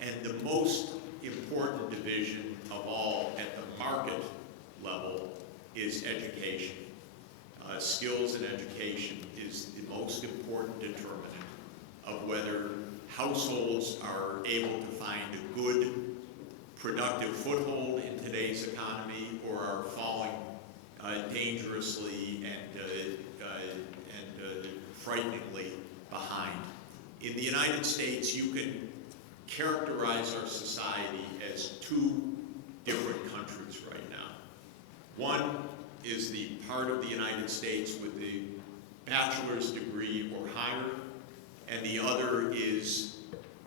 And the most important division of all at the market level is education. Skills and education is the most important determinant of whether households are able to find a good, productive foothold in today's economy or are falling dangerously and frighteningly behind. In the United States, you can characterize our society as two different countries right now. One is the part of the United States with the bachelor's degree or higher, and the other is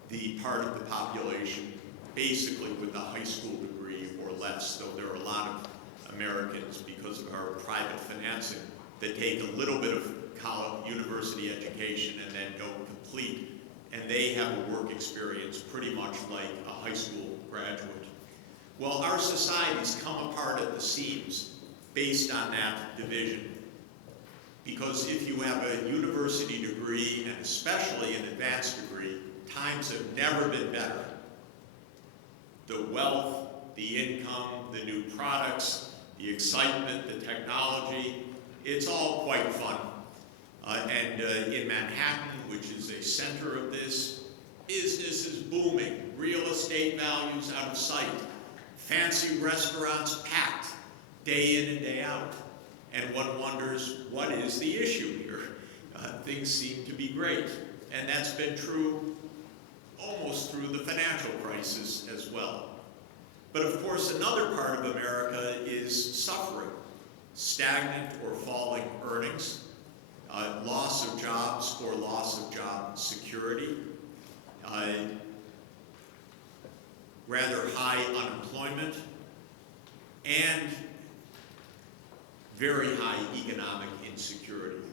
the part of the population basically with a high school degree or less, though there are a lot of Americans, because of our private financing, that take a little bit of college, university education and then don't complete, and they have a work experience pretty much like a high school graduate. Well, our societies come apart at the seams based on that division. Because if you have a university degree, and especially an advanced degree, times have never been better. The wealth, the income, the new products, the excitement, the technology, it's all quite fun. In Manhattan, which is a center of this, business is booming, real estate values out of sight, fancy restaurants packed, day in and day out. And one wonders, what is the issue here? Things seem to be great. And that's been true almost through the financial crisis as well. But of course, another part of America is suffering. Stagnant or falling earnings, loss of jobs or loss of job security, rather high unemployment, and very high economic insecurity.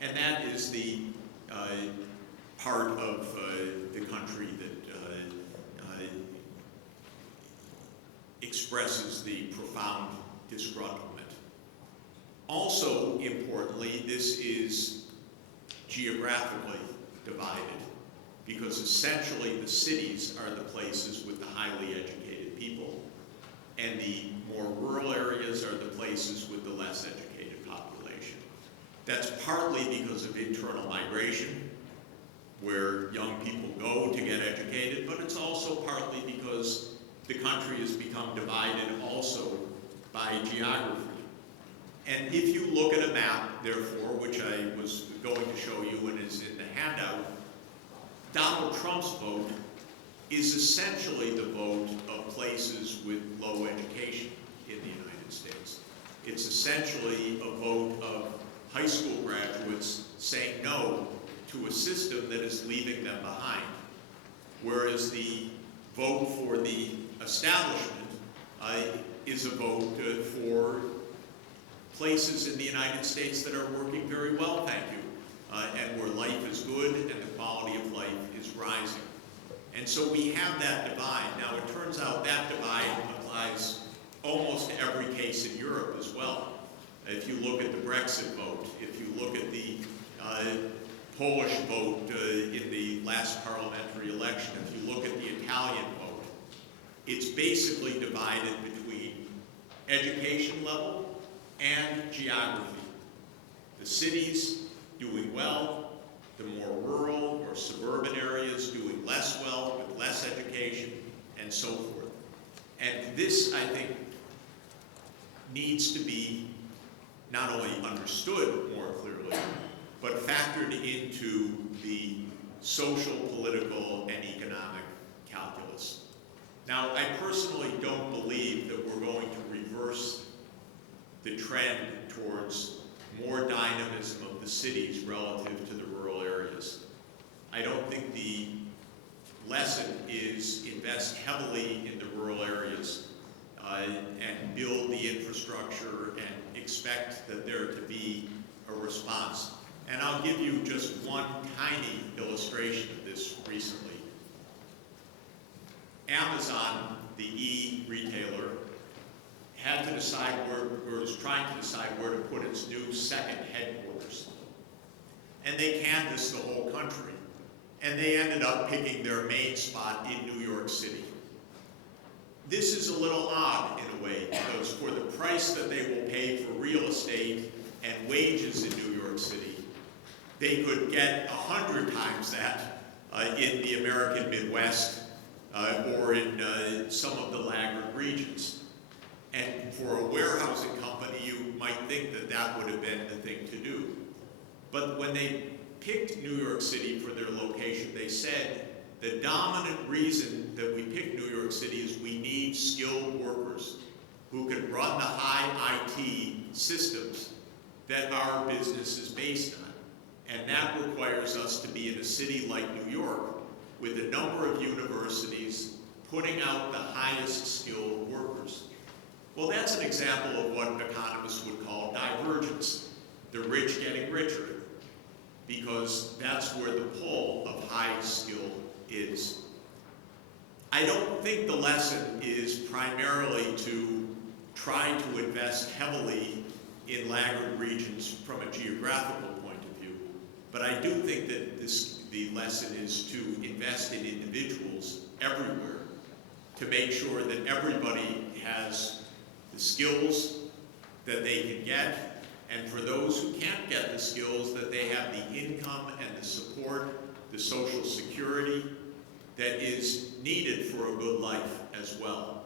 And that is the part of the country that expresses the profound disgruntlement. Also importantly, this is geographically divided, because essentially the cities are the places with the highly educated people, and the more rural areas are the places with the less educated population. That's partly because of internal migration, where young people go to get educated, but it's also partly because the country has become divided also by geography. And if you look at a map, therefore, which I was going to show you and is in the handout, Donald Trump's vote is essentially the vote of places with low education in the United States. It's essentially a vote of high school graduates saying no to a system that is leaving them behind, whereas the vote for the establishment is a vote for places in the United States that are working very well, thank you, and where life is good and the quality of life is rising. And so we have that divide. Now it turns out that divide applies almost to every case in Europe as well. If you look at the Brexit vote, if you look at the Polish vote in the last parliamentary election, if you look at the Italian vote, it's basically divided between education level and geography. The cities doing well, the more rural or suburban areas doing less well with less education, and so forth. And this, I think, needs to be not only understood more clearly, but factored into the social, political, and economic calculus. Now, I personally don't believe that we're going to reverse the trend towards more dynamism of the cities relative to the rural areas. I don't think the lesson is invest heavily in the rural areas and build the infrastructure and expect that there to be a response. And I'll give you just one tiny illustration of this recently. Amazon, the e-retailer, had to decide or was trying to decide where to put its new second headquarters. And they canvassed the whole country. And they ended up picking their main spot in New York City. This is a little odd in a way, because for the price that they will pay for real estate and wages in New York City, they could get 100 times that in the American Midwest or in some of the laggard regions. And for a warehousing company, you might think that that would have been the thing to do. But when they picked New York City for their location, they said the dominant reason that we picked New York City is we need skilled workers who can run the high IT systems that our business is based on. And that requires us to be in a city like New York with a number of universities putting out the highest skilled workers. Well, that's an example of what economists would call divergence, the rich getting richer, because that's where the pull of high skill is. I don't think the lesson is primarily to try to invest heavily in laggard regions from a geographical point of view, but I do think that the lesson is to invest in individuals everywhere to make sure that everybody has the skills that they can get, and for those who can't get the skills, that they have the income and the support, the social security that is needed for a good life as well.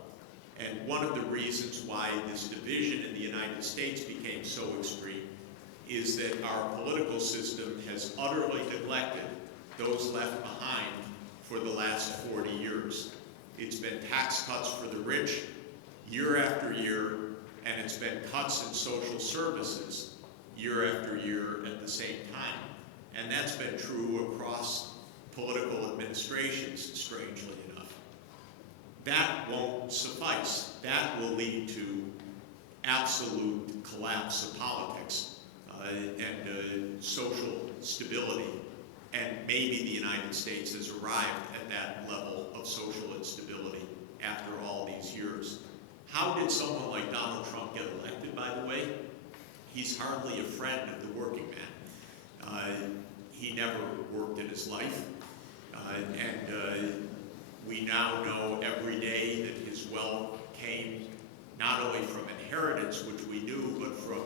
And one of the reasons why this division in the United States became so extreme is that our political system has utterly neglected those left behind for the last 40 years. It's been tax cuts for the rich year after year, and it's been cuts in social services year after year at the same time. And that's been true across political administrations, strangely enough. That won't suffice. That will lead to absolute collapse of politics and social stability. And maybe the United States has arrived at that level of social instability after all these years. How did someone like Donald Trump get elected, by the way? He's hardly a friend of the working man. He never worked in his life. And we now know every day that his wealth came not only from inheritance, which we knew, but from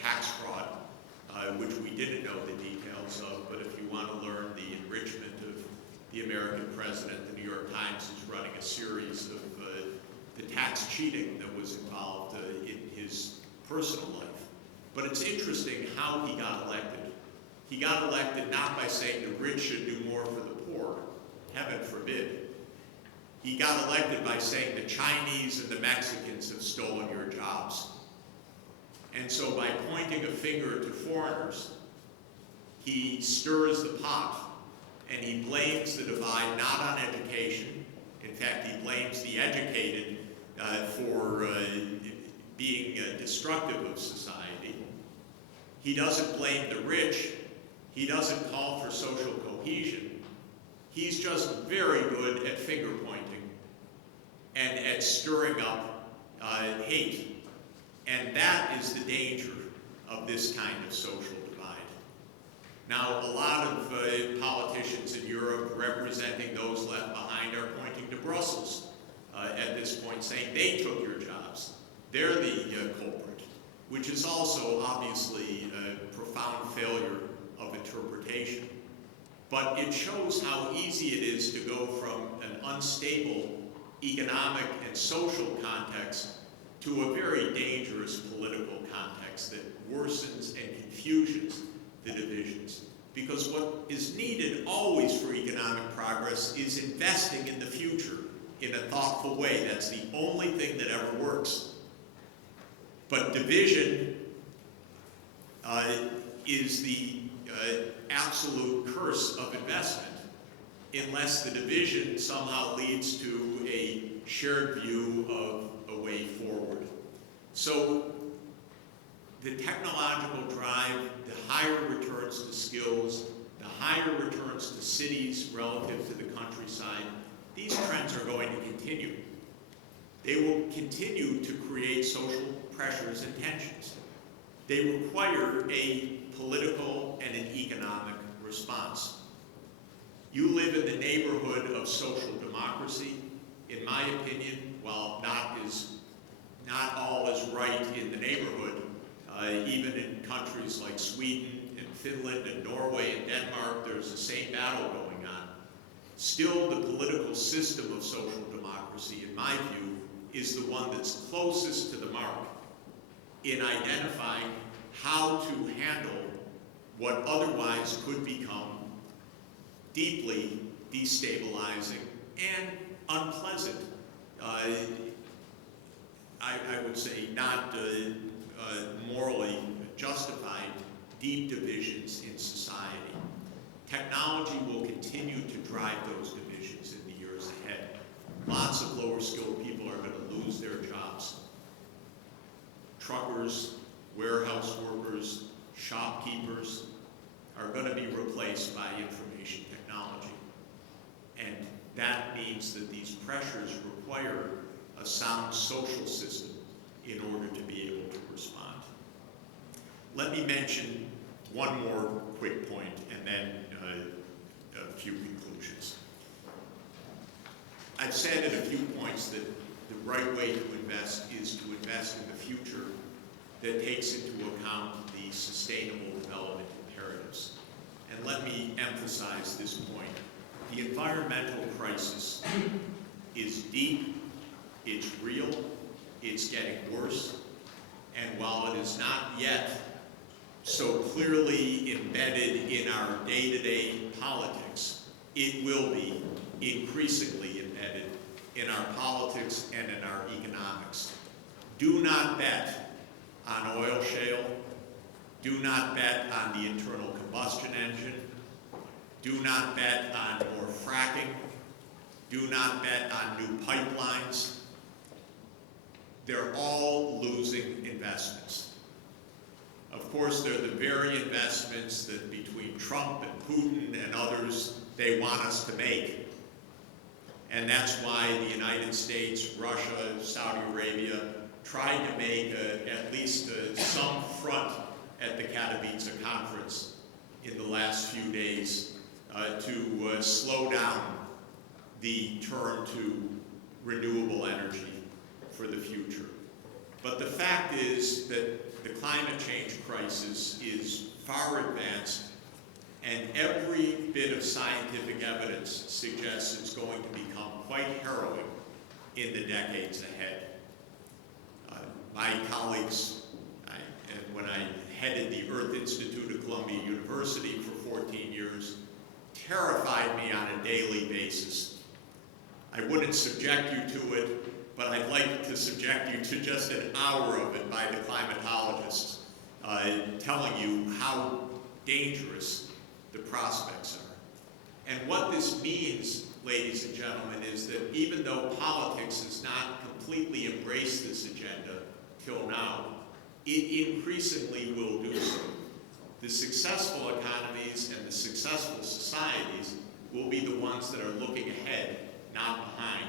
tax fraud, which we didn't know the details of. But if you want to learn the enrichment of the American president, the New York Times is running a series of the tax cheating that was involved in his personal life. But it's interesting how he got elected. He got elected not by saying the rich should do more for the poor, heaven forbid. He got elected by saying the Chinese and the Mexicans have stolen your jobs. And so by pointing a finger to foreigners, he stirs the pot and he blames the divide not on education. In fact, he blames the educated for being destructive of society. He doesn't blame the rich. He doesn't call for social cohesion. He's just very good at finger pointing and at stirring up hate. And that is the danger of this kind of social divide. Now, a lot of politicians in Europe representing those left behind are pointing to Brussels at this point, saying they took your jobs. They're the culprit, which is also obviously a profound failure of interpretation. But it shows how easy it is to go from an unstable economic and social context to a very dangerous political context that worsens and confusions the divisions. Because what is needed always for economic progress is investing in the future in a thoughtful way. That's the only thing that ever works. But division is the absolute curse of investment, unless the division somehow leads to a shared view of a way forward. So the technological drive, the higher returns to skills, the higher returns to cities relative to the countryside, these trends are going to continue. They will continue to create social pressures and tensions. They require a political and an economic response. You live in the neighborhood of social democracy. In my opinion, while not all is right in the neighborhood, even in countries like Sweden and Finland and Norway and Denmark, there's the same battle going on. Still, the political system of social democracy, in my view, is the one that's closest to the mark in identifying how to handle what otherwise could become deeply destabilizing and unpleasant. I would say not morally justified deep divisions in society. Technology will continue to drive those divisions in the years ahead. Lots of lower skilled people are going to lose their jobs. Truckers, warehouse workers, shopkeepers are going to be replaced by information technology. And that means that these pressures require a sound social system in order to be able to respond. Let me mention one more quick point and then a few conclusions. I've said at a few points that the right way to invest is to invest in the future that takes into account the sustainable development imperatives. And let me emphasize this point. The environmental crisis is deep, it's real, it's getting worse, and while it is not yet so clearly embedded in our day-to-day politics, it will be increasingly embedded in our politics and in our economics. Do not bet on oil shale. Do not bet on the internal combustion engine. Do not bet on more fracking. Do not bet on new pipelines. They're all losing investments. Of course, they're the very investments that between Trump and Putin and others, they want us to make. And that's why the United States, Russia, Saudi Arabia tried to make at least some front at the Katowice conference in the last few days to slow down the turn to renewable energy for the future. But the fact is that the climate change crisis is far advanced, and every bit of scientific evidence suggests it's going to become quite harrowing in the decades ahead. My colleagues, when I headed the Earth Institute at Columbia University for 14 years, terrified me on a daily basis. I wouldn't subject you to it, but I'd like to subject you to just an hour of it by the climatologists telling you how dangerous the prospects are. And what this means, ladies and gentlemen, is that even though politics has not completely embraced this agenda till now, it increasingly will do so. The successful economies and the successful societies will be the ones that are looking ahead, not behind.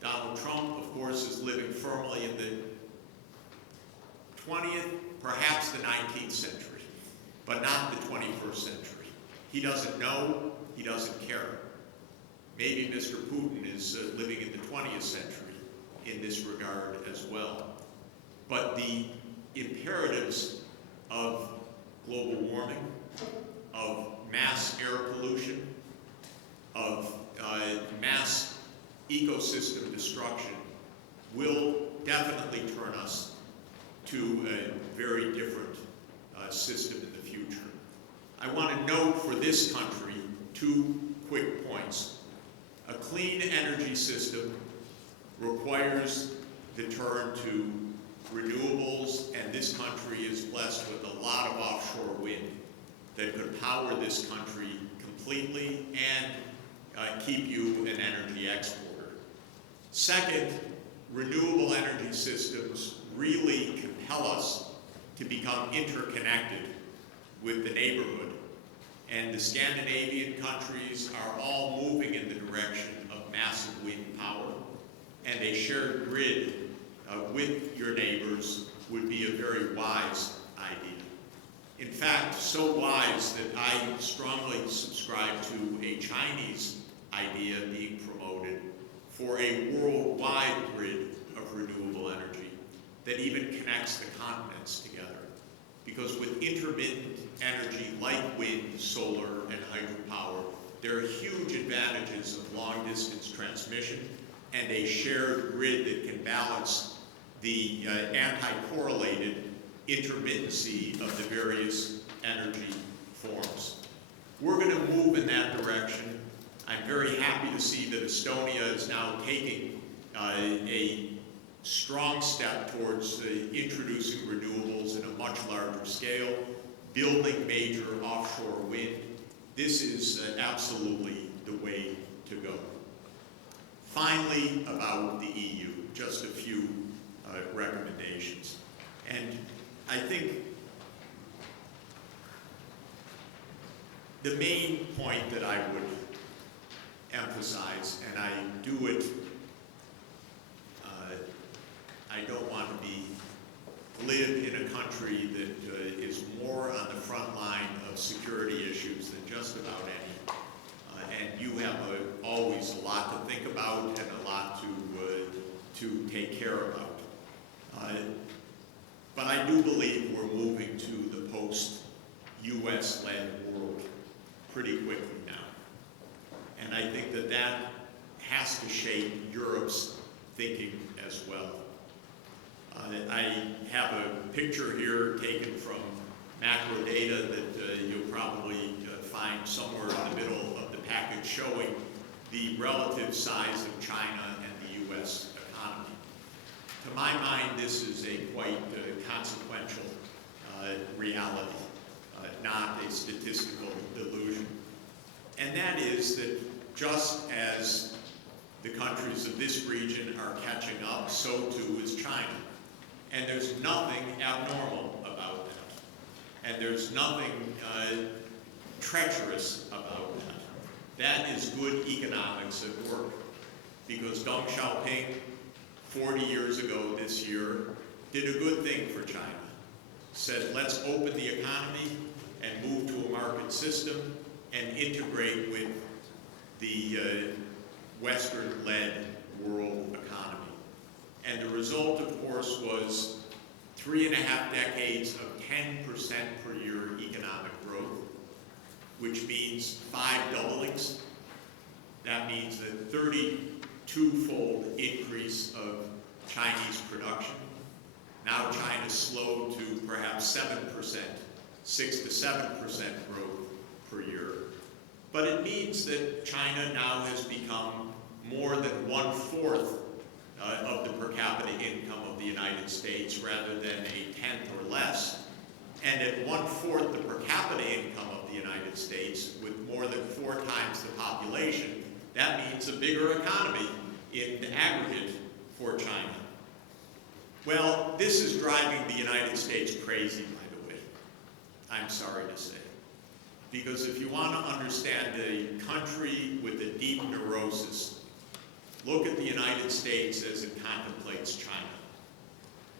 Donald Trump, of course, is living firmly in the 20th, perhaps the 19th century, but not the 21st century. He doesn't know, he doesn't care. Maybe Mr. Putin is living in the 20th century in this regard as well. But the imperatives of global warming, of mass air pollution, of mass ecosystem destruction will definitely turn us to a very different system in the future. I want to note for this country 2 quick points. A clean energy system requires the turn to renewables, and this country is blessed with a lot of offshore wind that could power this country completely and keep you an energy exporter. Second, renewable energy systems really compel us to become interconnected with the neighborhood. And the Scandinavian countries are all moving in the direction of massive wind power, and a shared grid with your neighbors would be a very wise idea. In fact, so wise that I strongly subscribe to a Chinese idea being promoted for a worldwide grid of renewable energy that even connects the continents together. Because with intermittent energy like wind, solar, and hydropower, there are huge advantages of long-distance transmission and a shared grid that can balance the anti-correlated intermittency of the various energy forms. We're going to move in that direction. I'm very happy to see that Estonia is now taking a strong step towards introducing renewables in a much larger scale, building major offshore wind. This is absolutely the way to go. Finally, about the EU, just a few recommendations. And I think the main point that I would emphasize, and I do it, I don't want to live in a country that is more on the front line of security issues than just about any. And you have always a lot to think about and a lot to take care about. But I do believe we're moving to the post-US-led world pretty quickly now. And I think that that has to shape Europe's thinking as well. I have a picture here taken from macro data that you'll probably find somewhere in the middle of the package showing the relative size of China and the US economy. To my mind, this is a quite consequential reality, not a statistical delusion. And that is that just as the countries of this region are catching up, so too is China. And there's nothing abnormal about that. And there's nothing treacherous about that. That is good economics at work. Because Deng Xiaoping, 40 years ago this year, did a good thing for China. Said, let's open the economy and move to a market system and integrate with the Western-led world economy. And the result, of course, was 3.5 decades of 10% per year economic growth, which means 5 doublings. That means a 32-fold increase of Chinese production. Now China's slowed to perhaps 7%, 6 to 7% growth per year. But it means that China now has become more than 1/4 of the per capita income of the United States rather than a tenth or less. And at 1/4 the per capita income of the United States with more than 4 times the population, that means a bigger economy in the aggregate for China. Well, this is driving the United States crazy, by the way, I'm sorry to say. Because if you want to understand a country with a deep neurosis, look at the United States as it contemplates China.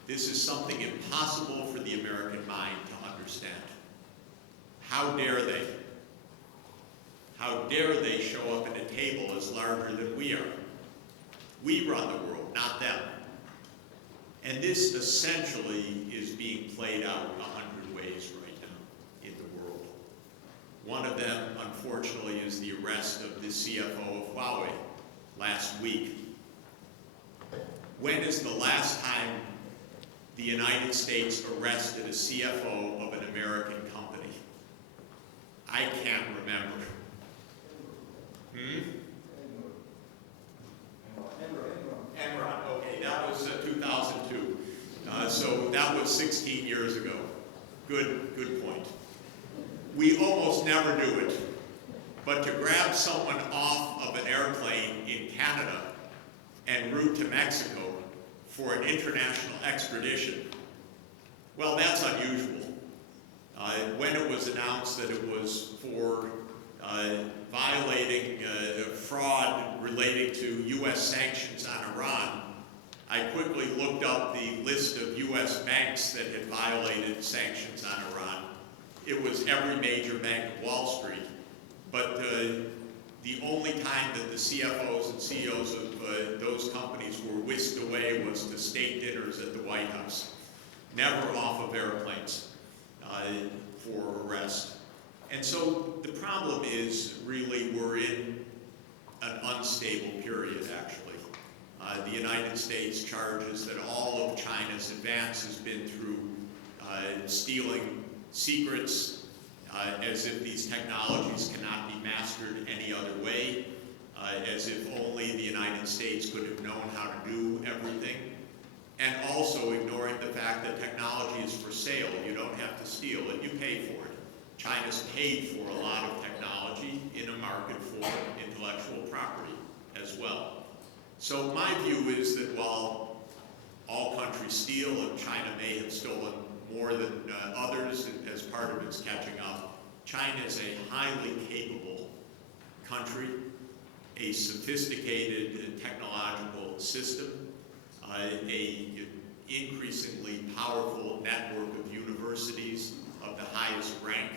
This is something impossible for the American mind to understand. How dare they? How dare they show up at a table as larger than we are? We run the world, not them. And this essentially is being played out 100 ways right now in the world. One of them, unfortunately, is the arrest of the CFO of Huawei last week. When is the last time the United States arrested a CFO of an American company? I can't remember. Enron, okay, that was 2002. So that was 16 years ago. Good point. We almost never do it. But to grab someone off of an airplane in Canada en route to Mexico for an international extradition, well, that's unusual. When it was announced that it was for violating fraud relating to U.S. sanctions on Iran, I quickly looked up the list of U.S. banks that had violated sanctions on Iran. It was every major bank of Wall Street, but the only time that the CFOs and CEOs of those companies were whisked away was to state dinners at the White House, never off of airplanes for arrest. And so the problem is really we're in an unstable period, actually. The United States charges that all of China's advance has been through stealing secrets, as if these technologies cannot be mastered any other way, as if only the United States could have known how to do everything, and also ignoring the fact that technology is for sale. You don't have to steal it, you pay for it. China's paid for a lot of technology in a market for intellectual property as well. So my view is that while all countries steal, and China may have stolen more than others as part of its catching up, China is a highly capable country, a sophisticated technological system, a increasingly powerful network of universities of the highest rank,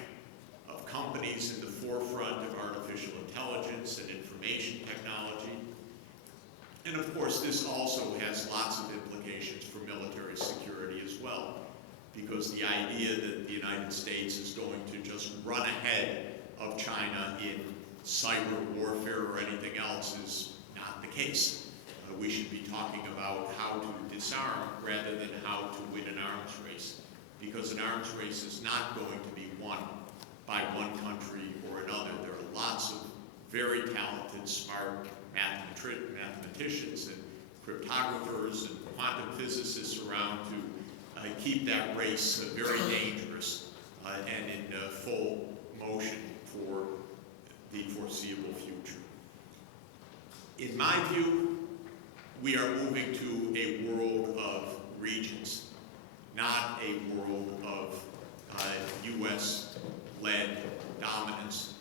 of companies in the forefront of artificial intelligence and information technology. And of course, this also has lots of implications for military security as well, because the idea that the United States is going to just run ahead of China in cyber warfare or anything else is not the case. We should be talking about how to disarm rather than how to win an arms race, because an arms race is not going to be won by one country or another. There are lots of very talented, smart mathematicians and cryptographers and quantum physicists around to keep that race very dangerous and in full motion for the foreseeable future. In my view, we are moving to a world of regions, not a world of US-led dominance.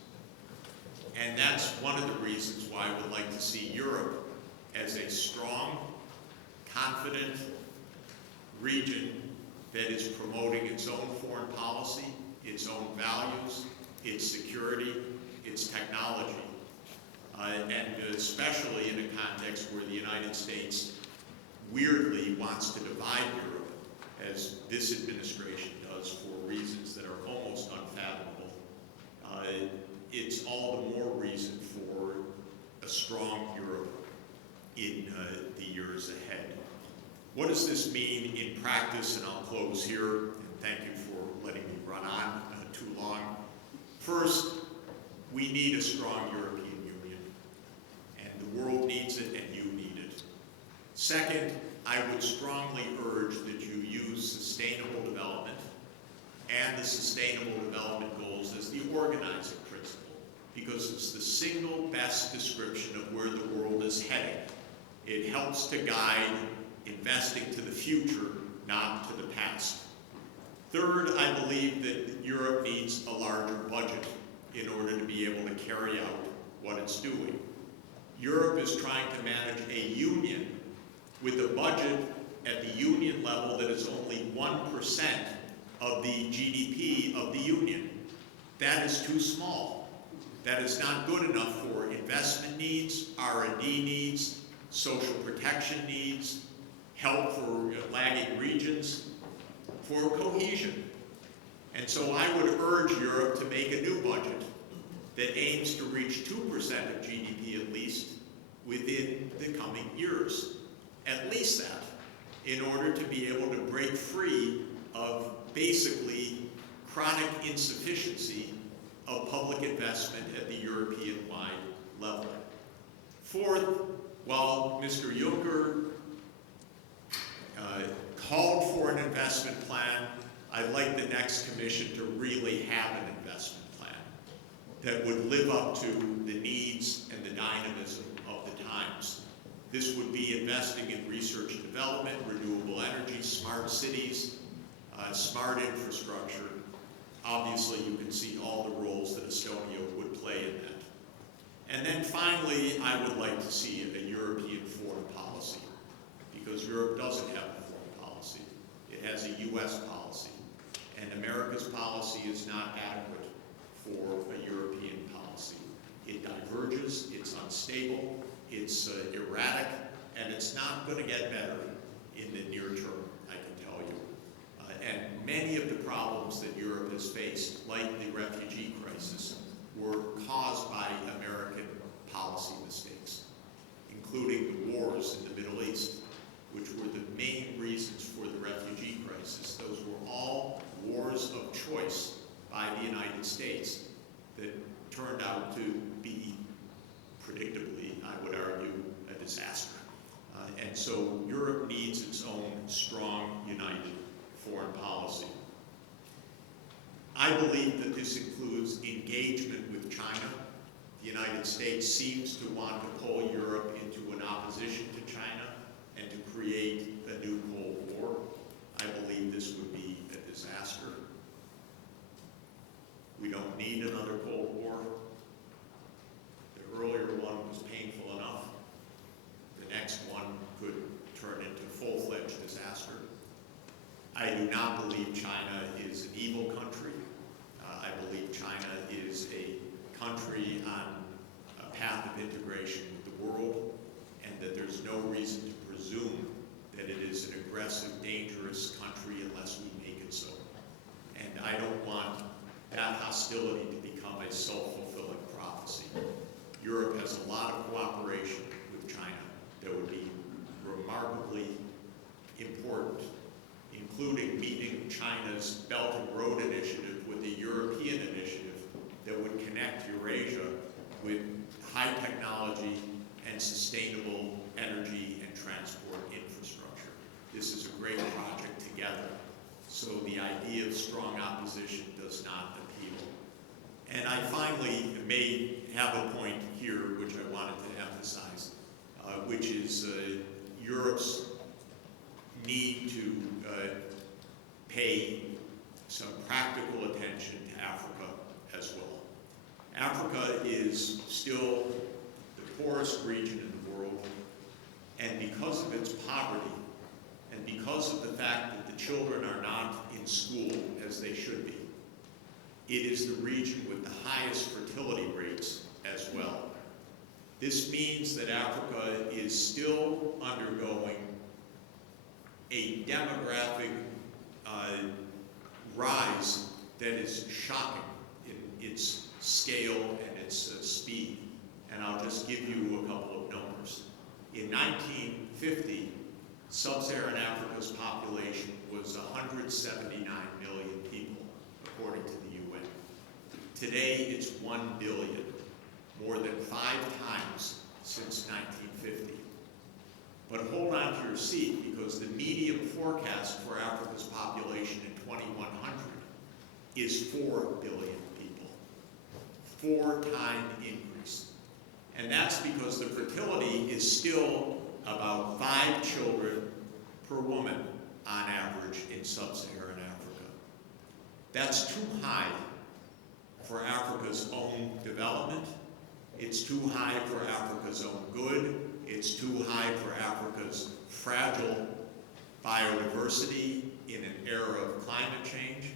And that's one of the reasons why I would like to see Europe as a strong, confident region that is promoting its own foreign policy, its own values, its security, its technology, and especially in a context where the United States weirdly wants to divide Europe, as this administration does for reasons that are almost unfathomable. It's all the more reason for a strong Europe in the years ahead. What does this mean in practice? And I'll close here, and thank you for letting me run on too long. First, we need a strong European Union, and the world needs it, and you need it. Second, I would strongly urge that you use sustainable development and the Sustainable Development Goals as the organizing principle, because it's the single best description of where the world is heading. It helps to guide investing to the future, not to the past. Third, I believe that Europe needs a larger budget in order to be able to carry out what it's doing. Europe is trying to manage a union with a budget at the union level that is only 1% of the GDP of the union. That is too small. That is not good enough for investment needs, R&D needs, social protection needs, help for lagging regions, for cohesion. And so I would urge Europe to make a new budget that aims to reach 2% of GDP at least within the coming years. At least that, in order to be able to break free of basically chronic insufficiency of public investment at the European-wide level. Fourth, while Mr. Juncker called for an investment plan, I'd like the next commission to really have an investment plan that would live up to the needs and the dynamism of the times. This would be investing in research and development, renewable energy, smart cities, smart infrastructure. Obviously, you can see all the roles that Estonia would play in that. And then finally, I would like to see a European foreign policy, because Europe doesn't have a foreign policy. It has a US policy, and America's policy is not adequate for a European policy. It diverges, it's unstable, it's erratic, and it's not going to get better in the near term, I can tell you. And many of the problems that Europe has faced, like the refugee crisis, were caused by American policy mistakes, including the wars in the Middle East, which were the main reasons for the refugee crisis. Those were all wars of choice by the United States that turned out to be, predictably, I would argue, a disaster. And so Europe needs its own strong, united foreign policy. I believe that this includes engagement with China. The United States seems to want to pull Europe into an opposition to China and to create a new Cold War. I believe this would be a disaster. We don't need another Cold War. The earlier one was painful enough. The next one could turn into full-fledged disaster. I do not believe China is an evil country. I believe China is a country on a path of integration with the world, and that there's no reason to presume that it is an aggressive, dangerous country unless we make it so. And I don't want that hostility to become a self-fulfilling prophecy. Europe has a lot of cooperation with China that would be remarkably important, including meeting China's Belt and Road Initiative with a European initiative that would connect Eurasia with high technology and sustainable energy and transport infrastructure. This is a great project together. So the idea of strong opposition does not appeal. And I finally may have a point here which I wanted to emphasize, which is Europe's need to pay some practical attention to Africa as well. Africa is still the poorest region in the world, and because of its poverty, and because of the fact that the children are not in school as they should be, it is the region with the highest fertility rates as well. This means that Africa is still undergoing a demographic rise that is shocking in its scale and its speed. And I'll just give you a couple of numbers. In 1950, Sub-Saharan Africa's population was 179 million people, according to the UN. Today, it's 1 billion, more than 5 times since 1950. But hold on to your seat, because the median forecast for Africa's population in 2100 is 4 billion people. 4-time increase. And that's because the fertility is still about 5 children per woman on average in sub-Saharan Africa. That's too high for Africa's own development. It's too high for Africa's own good. It's too high for Africa's fragile biodiversity in an era of climate change.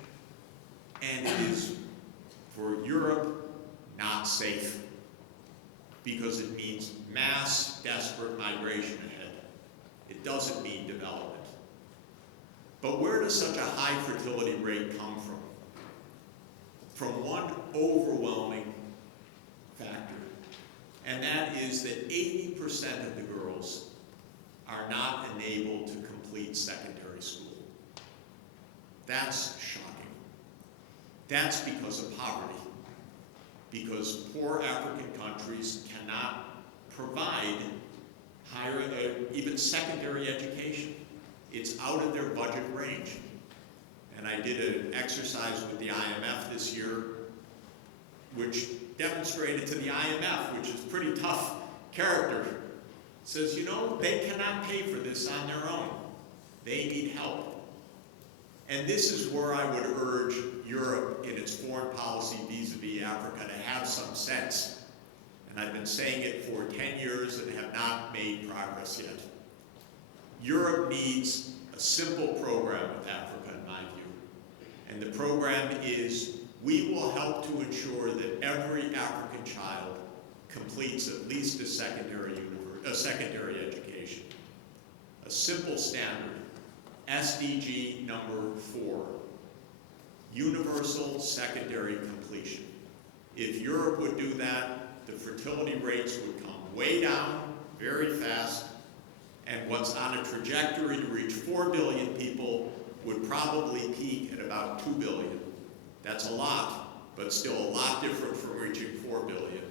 And it is, for Europe, not safe, because it means mass, desperate migration ahead. It doesn't mean development. But where does such a high fertility rate come from? From one overwhelming factor, and that is that 80% of the girls are not enabled to complete secondary school. That's shocking. That's because of poverty, because poor African countries cannot provide higher, even secondary education. It's out of their budget range. And I did an exercise with the IMF this year, which demonstrated to the IMF, which is pretty tough character, says, you know, they cannot pay for this on their own. They need help. And this is where I would urge Europe in its foreign policy vis-a-vis Africa to have some sense. And I've been saying it for 10 years and have not made progress yet. Europe needs a simple program with Africa, in my view. And the program is, we will help to ensure that every African child completes at least a secondary education. A simple standard, SDG number 4, universal secondary completion. If Europe would do that, the fertility rates would come way down very fast, and what's on a trajectory to reach 4 billion people would probably peak at about 2 billion. That's a lot, but still a lot different from reaching 4 billion.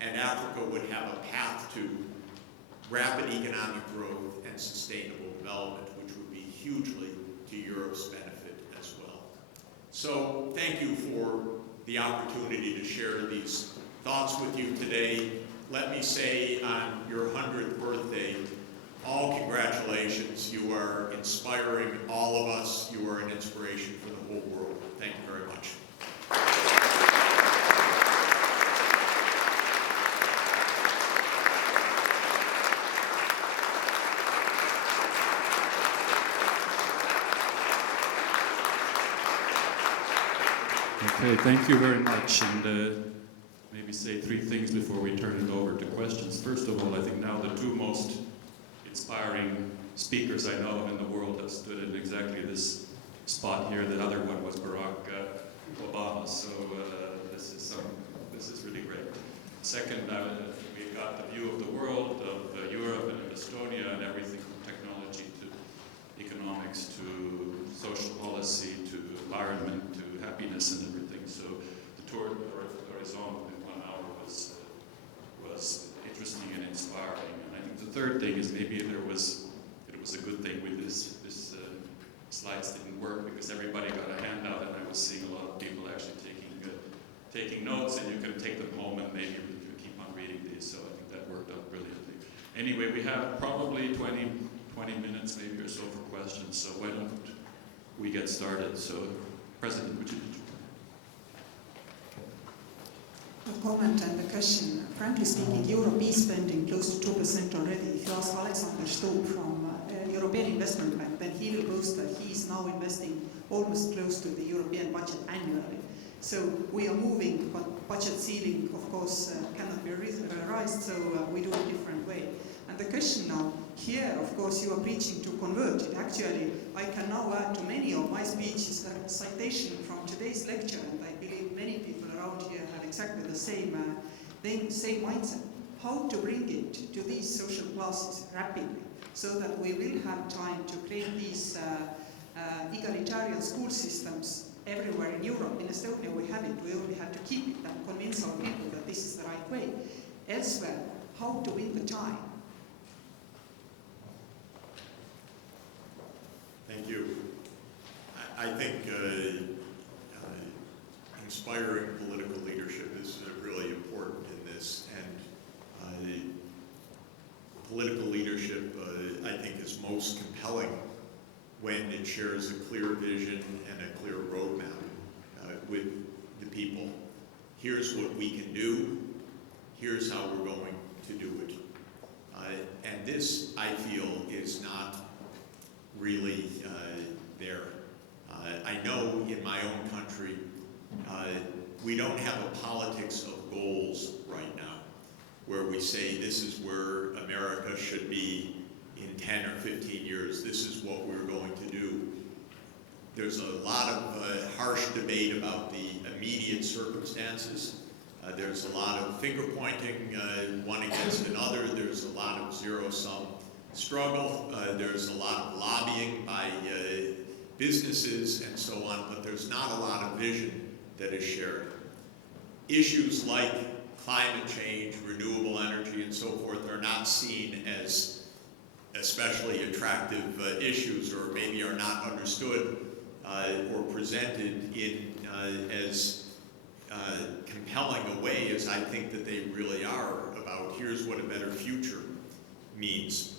And Africa would have a path to rapid economic growth and sustainable development, which would be hugely to Europe's benefit as well. So thank you for the opportunity to share these thoughts with you today. Let me say on your 100th birthday, all congratulations. You are inspiring all of us. You are an inspiration for the whole world. Thank you very much. Okay, thank you very much. And maybe say 3 things before we turn it over to questions. First of all, I think now the 2 most inspiring speakers I know of in the world have stood in exactly this spot here. The other one was Barack Obama. So this is really great. Second, we got the view of the world, of Europe and of Estonia, and everything from technology to economics to social policy to environment to happiness and everything. So the tour d'horizon in 1 hour was interesting and inspiring. And I think the third thing is maybe it was a good thing with this slides didn't work because everybody got a handout, and I was seeing a lot of people actually taking notes, and you can take them home and maybe you can keep on reading these. So I think that worked out brilliantly. Anyway, we have probably 20 minutes maybe or so for questions. So why don't we get started? So President, would you? A comment and a question. Frankly speaking, Europe is spending close to 2% already. If you ask Alexander Stubb from European Investment Bank, then he will boast that he is now investing almost close to the European budget annually. So we are moving, but budget ceiling, of course, cannot be raised, so we do it a different way. And the question now, here, of course, you are preaching to convert it. Actually, I can now add to many of my speeches a citation from today's lecture, and I believe many people around here have exactly the same mindset. How to bring it to these social classes rapidly, so that we will have time to create these egalitarian school systems everywhere in Europe. In Estonia we have it, we only have to keep it and convince our people that this is the right way. Elsewhere, how to win the time? Thank you. I think inspiring political leadership is really important in this, and political leadership I think is most compelling when it shares a clear vision and a clear roadmap with the people. Here's what we can do, here's how we're going to do it. And this, I feel, is not really there. I know in my own country, we don't have a politics of goals right now, where we say this is where America should be in 10 or 15 years, this is what we're going to do. There's a lot of harsh debate about the immediate circumstances. There's a lot of finger pointing one against another. There's a lot of zero-sum struggle. There's a lot of lobbying by businesses and so on, but there's not a lot of vision that is shared. Issues like climate change, renewable energy, and so forth are not seen as especially attractive issues, or maybe are not understood or presented in as compelling a way as I think that they really are about here's what a better future means.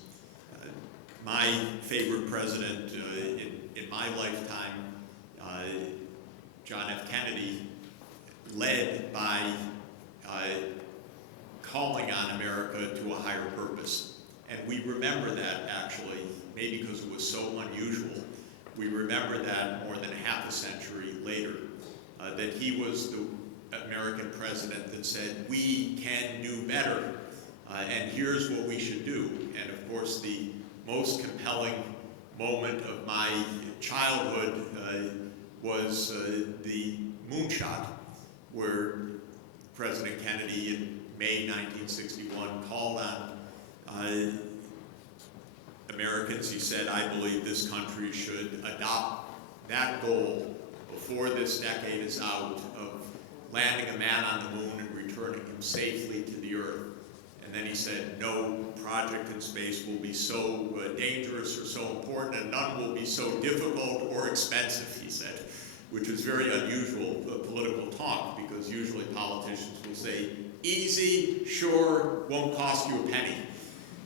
My favorite president in my lifetime John F. Kennedy led by calling on America to a higher purpose. And we remember that, actually, maybe because it was so unusual. We remember that more than half a century later, that he was the American president that said, we can do better, and here's what we should do. And of course, the most compelling moment of my childhood was the moonshot, where President Kennedy in May 1961 called on Americans. He said, I believe this country should adopt that goal before this decade is out of landing a man on the moon and returning him safely to the earth. And then he said, no project in space will be so dangerous or so important, and none will be so difficult or expensive, he said, which is very unusual political talk, because usually politicians will say, easy, sure, won't cost you a penny.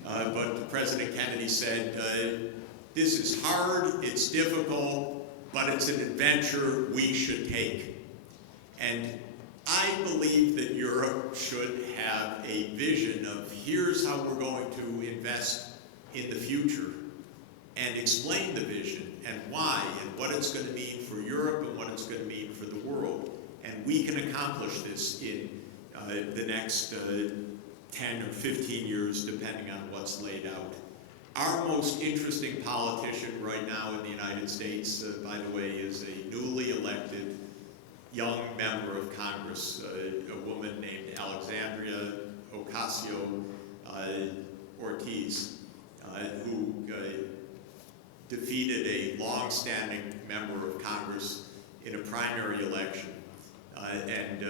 But President Kennedy said, this is hard, it's difficult, but it's an adventure we should take. And I believe that Europe should have a vision of here's how we're going to invest in the future, and explain the vision and why and what it's going to mean for Europe and what it's going to mean for the world. And we can accomplish this in the next 10 or 15 years, depending on what's laid out. Our most interesting politician right now in the United States, by the way, is a newly elected young member of Congress, a woman named Alexandria Ocasio-Cortez, who defeated a long-standing member of Congress in a primary election and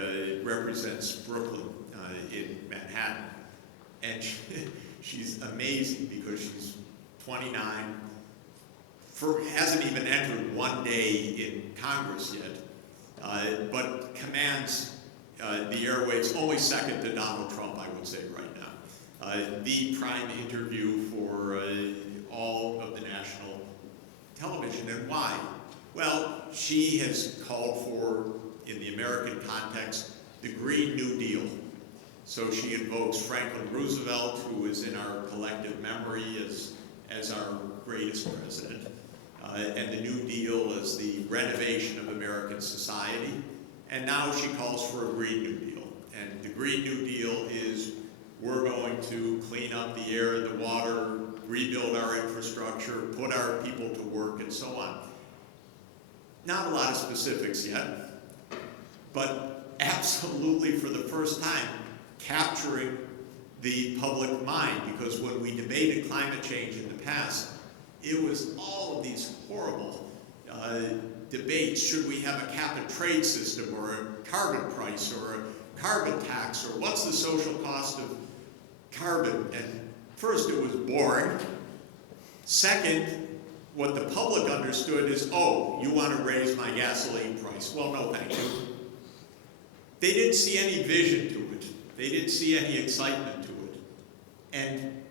represents Brooklyn in Manhattan. And she's amazing because she's 29, hasn't even entered one day in Congress yet, but commands the airwaves, only second to Donald Trump, I would say, right now. The prime interview for all of the national television. And why? Well, she has called for, in the American context, the Green New Deal. So she invokes Franklin Roosevelt, who is in our collective memory as our greatest president, and the New Deal as the renovation of American society. And now she calls for a Green New Deal. And the Green New Deal is we're going to clean up the air and the water, rebuild our infrastructure, put our people to work, and so on. Not a lot of specifics yet, but absolutely for the first time, capturing the public mind, because when we debated climate change in the past, it was all of these horrible debates. Should we have a cap and trade system, or a carbon price, or a carbon tax, or what's the social cost of carbon? And first, it was boring. Second, what the public understood is, oh, you want to raise my gasoline price. Well, no, thank you. They didn't see any vision to it. They didn't see any excitement to it. And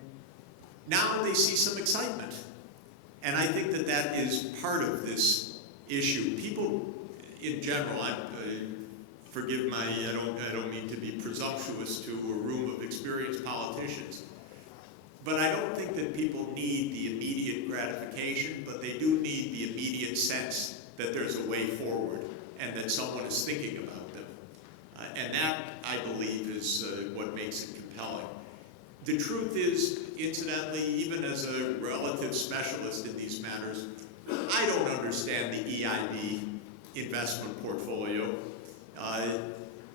now they see some excitement. And I think that that is part of this issue. People in general, forgive my, I don't mean to be presumptuous to a room of experienced politicians, but I don't think that people need the immediate gratification, but they do need the immediate sense that there's a way forward and that someone is thinking about them. And that, I believe, is what makes it compelling. The truth is, incidentally, even as a relative specialist in these matters, I don't understand the EIB investment portfolio.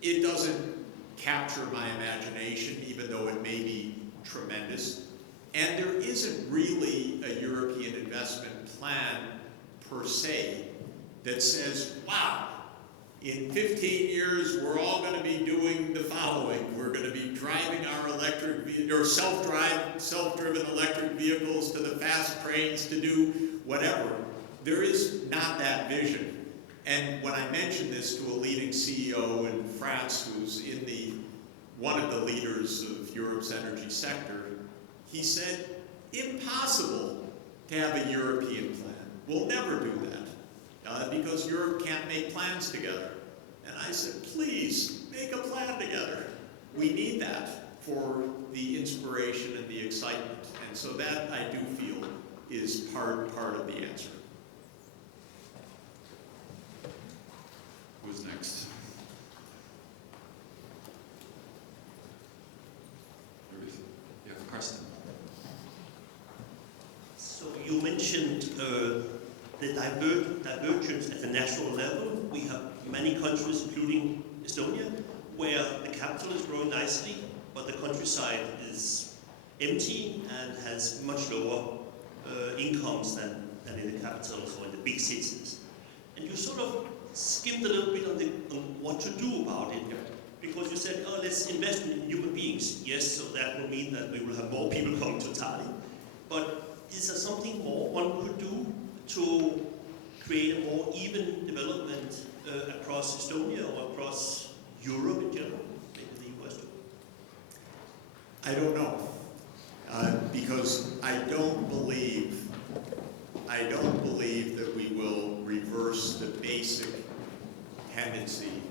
It doesn't capture my imagination, even though it may be tremendous. And there isn't really a European investment plan per se that says, wow, in 15 years, we're all going to be doing the following. We're going to be driving our electric or self-driven electric vehicles to the fast trains to do whatever. There is not that vision. And when I mentioned this to a leading CEO in France, who's one of the leaders of Europe's energy sector, he said, impossible to have a European plan. We'll never do that. because Europe can't make plans together. And I said, please, make a plan together. We need that for the inspiration and the excitement. And so that, I do feel, is part of the answer. Who's next? Yeah, Karsten. So you mentioned the divergence at the national level. We have many countries, including Estonia, where the capital is growing nicely, but the countryside is empty and has much lower incomes than in the capitals or in the big cities. And you sort of skimmed a little bit on what to do about it, because you said, oh, let's invest in human beings. Yes, so that will mean that we will have more people coming to Tallinn. But is there something more one could do to create a more even development across Estonia or across Europe in general, maybe the US too? I don't know, because I don't believe that we will reverse the basic tendency.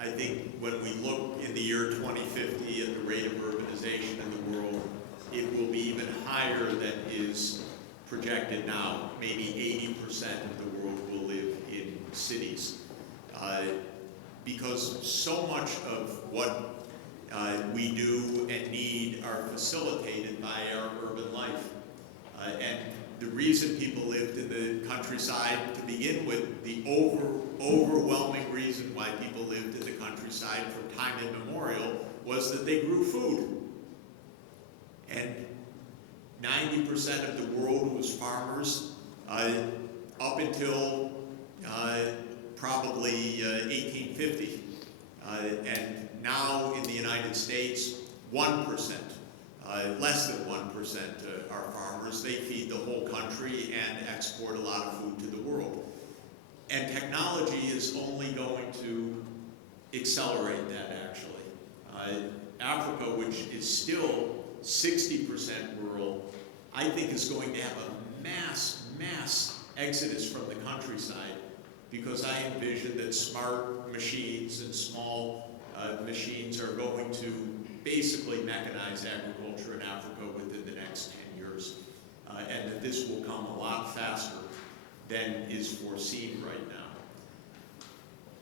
I think when we look in the year 2050 at the rate of urbanization in the world, it will be even higher than is projected now. Maybe 80% of the world will live in cities. Because so much of what we do and need are facilitated by our urban life. And the reason people lived in the countryside to begin with, the overwhelming reason why people lived in the countryside from time immemorial was that they grew food. And 90% of the world was farmers up until probably 1850. And now in the United States, 1%, less than 1% are farmers. They feed the whole country and export a lot of food to the world. And technology is only going to accelerate that, actually. Africa, which is still 60% rural, I think is going to have a mass exodus from the countryside, because I envision that smart machines and small machines are going to basically mechanize agriculture in Africa within the next 10 years. And that this will come a lot faster than is foreseen right now.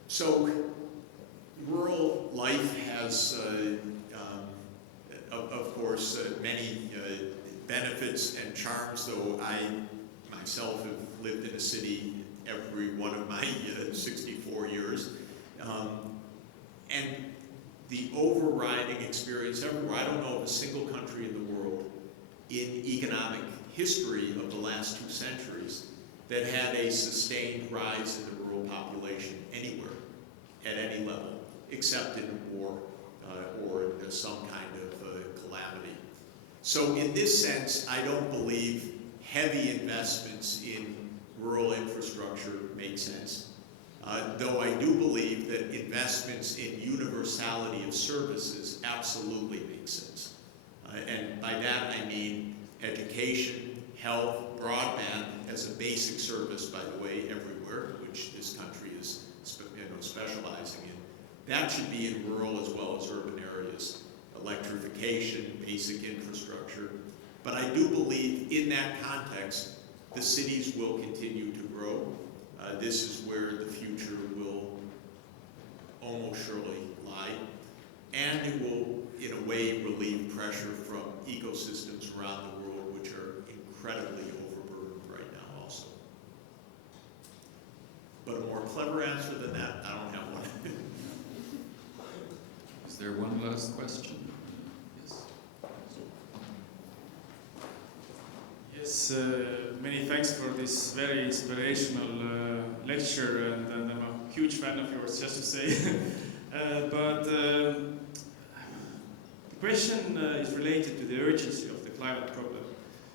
So rural life has, of course, many benefits and charms, though I myself have lived in a city every one of my 64 years. And the overriding experience everywhere, I don't know of a single country in the world in economic history of the last 2 centuries that had a sustained rise in the rural population anywhere, at any level, except in war or some kind of calamity. So in this sense, I don't believe heavy investments in rural infrastructure make sense. Though I do believe that investments in universality of services absolutely make sense. And by that I mean education, health, broadband as a basic service, by the way, everywhere, which this country is specializing in. That should be in rural as well as urban areas. Electrification, basic infrastructure. But I do believe in that context, the cities will continue to grow. This is where the future will almost surely lie. And it will, in a way, relieve pressure from ecosystems around the world, which are incredibly overburdened right now also. But a more clever answer than that, I don't have one. Is there one last question? Yes, many thanks for this very inspirational lecture, and I'm a huge fan of yours, just to say. But the question is related to the urgency of the climate problem.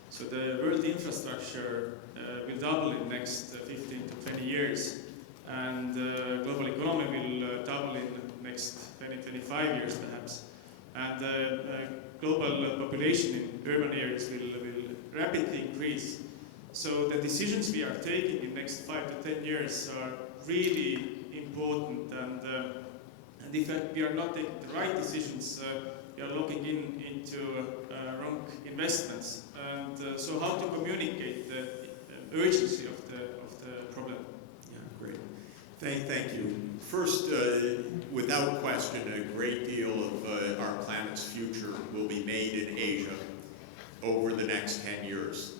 So the world infrastructure will double in the next 15 to 20 years, and global economy will double in the next 20, 25 years perhaps. And global population in urban areas will rapidly increase. So the decisions we are taking in the next 5 to 10 years are really important, and if we are not taking the right decisions, we are looking into wrong investments. And so how to communicate the urgency of the problem? Yeah, great. Thank you. First, without question, a great deal of our planet's future will be made in Asia over the next 10 years,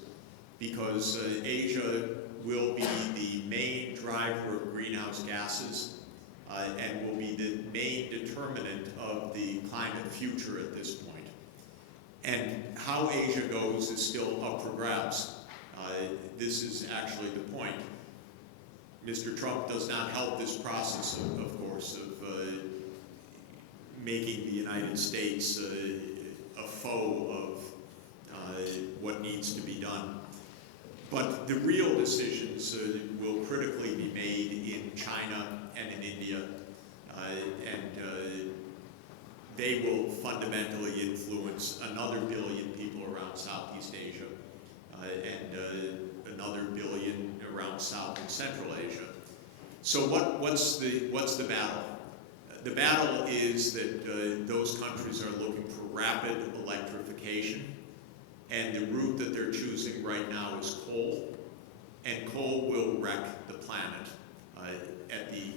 because Asia will be the main driver of greenhouse gases and will be the main determinant of the climate future at this point. And how Asia goes is still up for grabs. This is actually the point. Mr. Trump does not help this process, of course, of making the United States a foe of what needs to be done. But the real decisions will critically be made in China and in India, and they will fundamentally influence another billion people around Southeast Asia and another billion around South and Central Asia. So what's the battle? The battle is that those countries are looking for rapid electrification, and the route that they're choosing right now is coal, and coal will wreck the planet at the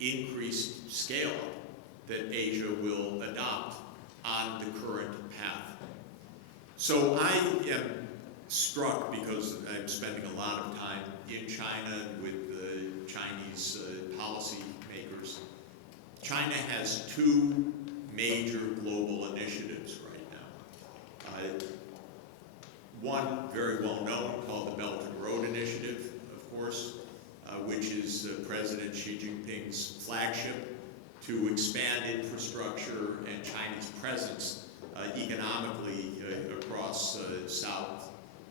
increased scale that Asia will adopt on the current path. So I am struck, because I'm spending a lot of time in China with the Chinese policy makers. China has two major global initiatives right now. One very well known, called the Belt and Road Initiative, of course, which is President Xi Jinping's flagship to expand infrastructure and China's presence economically across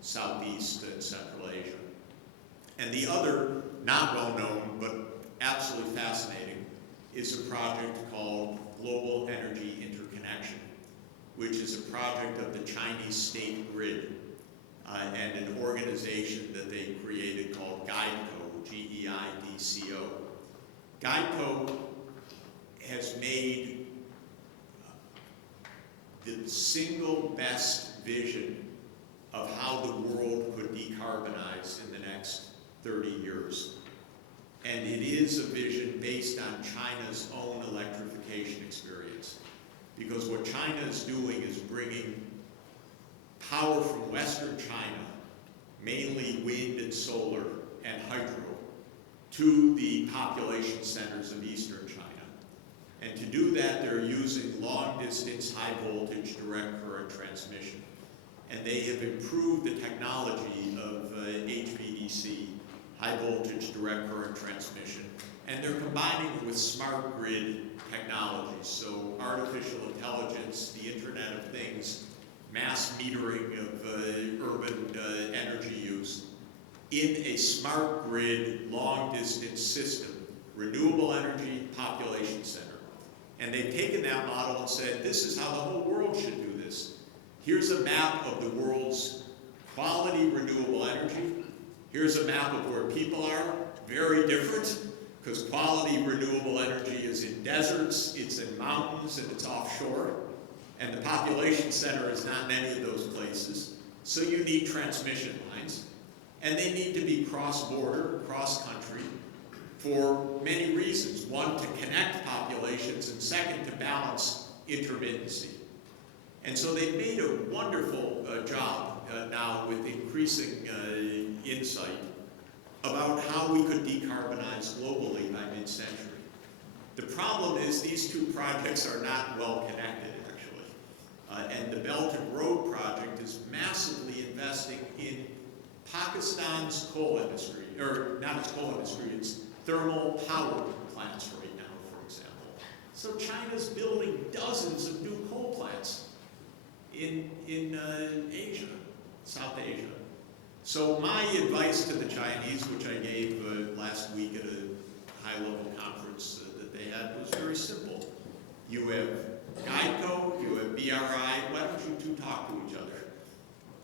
Southeast and Central Asia. And the other, not well known, but absolutely fascinating, is a project called Global Energy Interconnection, which is a project of the Chinese state grid and an organization that they created called GEIDCO, G-E-I-D-C-O. GEIDCO has made the single best vision of how the world could decarbonize in the next 30 years. And it is a vision based on China's own electrification experience. Because what China is doing is bringing power from Western China, mainly wind and solar and hydro, to the population centers of Eastern China. And to do that, they're using long-distance, high-voltage, direct current transmission. And they have improved the technology of HVDC, high-voltage, direct current transmission. And they're combining it with smart grid technologies, so artificial intelligence, the Internet of Things, mass metering of urban energy use in a smart grid, long-distance system, renewable energy, population center. And they've taken that model and said, this is how the whole world should do this. Here's a map of the world's quality renewable energy. Here's a map of where people are, very different, because quality renewable energy is in deserts, it's in mountains, and it's offshore. And the population center is not in any of those places. So you need transmission lines. And they need to be cross-border, cross-country, for many reasons. One, to connect populations, and second, to balance intermittency. And so they've made a wonderful job now with increasing insight about how we could decarbonize globally by mid-century. The problem is these two projects are not well connected, actually. And the Belt and Road project is massively investing in Pakistan's coal industry, or not its coal industry, its thermal power plants right now, for example. So China's building dozens of new coal plants in Asia, South Asia. So my advice to the Chinese, which I gave last week at a high-level conference that they had, was very simple. You have GEICO, you have BRI, why don't you two talk to each other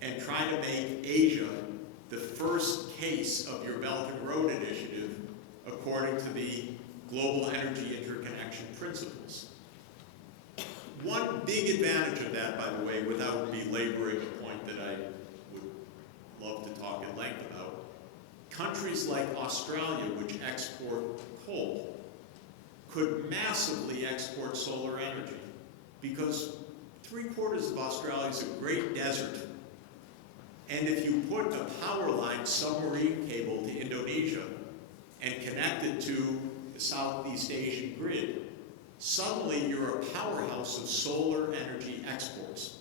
and try to make Asia the first case of your Belt and Road Initiative according to the Global Energy Interconnection Principles. One big advantage of that, by the way, without belaboring a point that I would love to talk at length about, countries like Australia, which export coal, could massively export solar energy because 3/4 of Australia is a great desert. And if you put a power line submarine cable to Indonesia and connect it to the Southeast Asian grid, suddenly you're a powerhouse of solar energy exports.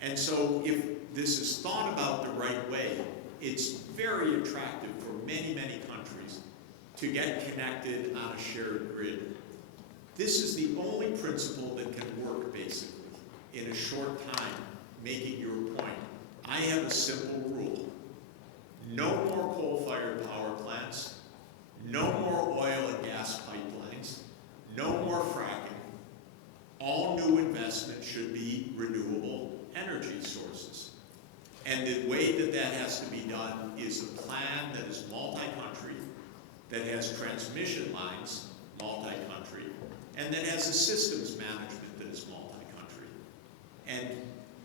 And so if this is thought about the right way, it's very attractive for many, many countries to get connected on a shared grid. This is the only principle that can work, basically, in a short time, making your point. I have a simple rule. No more coal-fired power plants, no more oil and gas pipelines, no more fracking. All new investment should be renewable energy sources. And the way that that has to be done is a plan that is multi-country, that has transmission lines, multi-country, and that has a systems management that is multi-country. And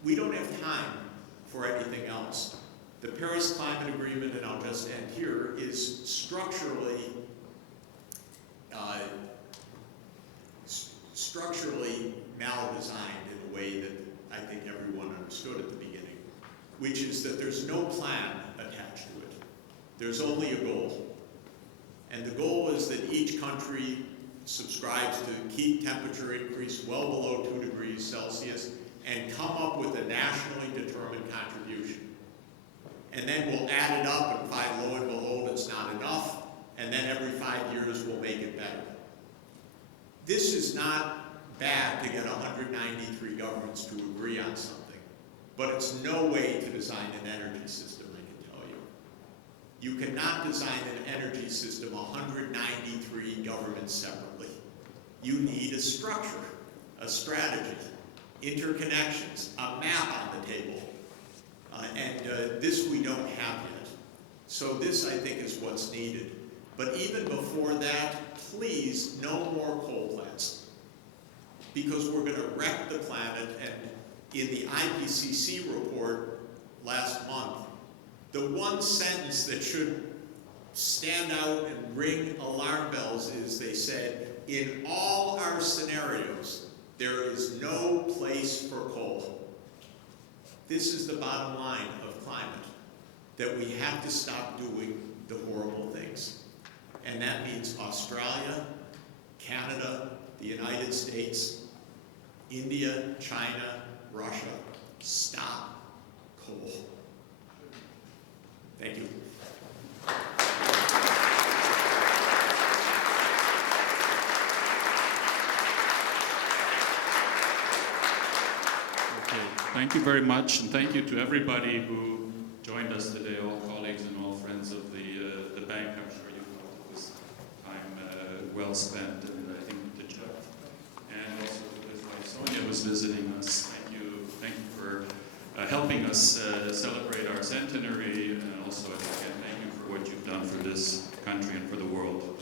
we don't have time for anything else. The Paris Climate Agreement, and I'll just end here, is structurally mal-designed in a way that I think everyone understood at the beginning, which is that there's no plan attached to it. There's only a goal. And the goal is that each country subscribes to keep temperature increase well below 2 degrees Celsius and come up with a nationally determined contribution. And then we'll add it up and find, lo and behold, it's not enough, and then every 5 years we'll make it better. This is not bad to get 193 governments to agree on something, but it's no way to design an energy system, I can tell you. You cannot design an energy system 193 governments separately. You need a structure, a strategy, interconnections, a map on the table. And this we don't have yet. So this, I think, is what's needed. But even before that, please, no more coal plants. Because we're going to wreck the planet. And in the IPCC report last month, the one sentence that should stand out and ring alarm bells is they said, in all our scenarios, there is no place for coal. This is the bottom line of climate, that we have to stop doing the horrible things. And that means Australia, Canada, the United States, India, China, Russia, stop coal. Thank you. Thank you very much, and thank you to everybody who joined us today, all colleagues and all friends of the bank. I'm sure you felt it was time well spent, and I think to Jeff, and also to his wife Sonia, who's visiting us. Thank you for helping us celebrate our centenary, and also again, thank you for what you've done for this country and for the world.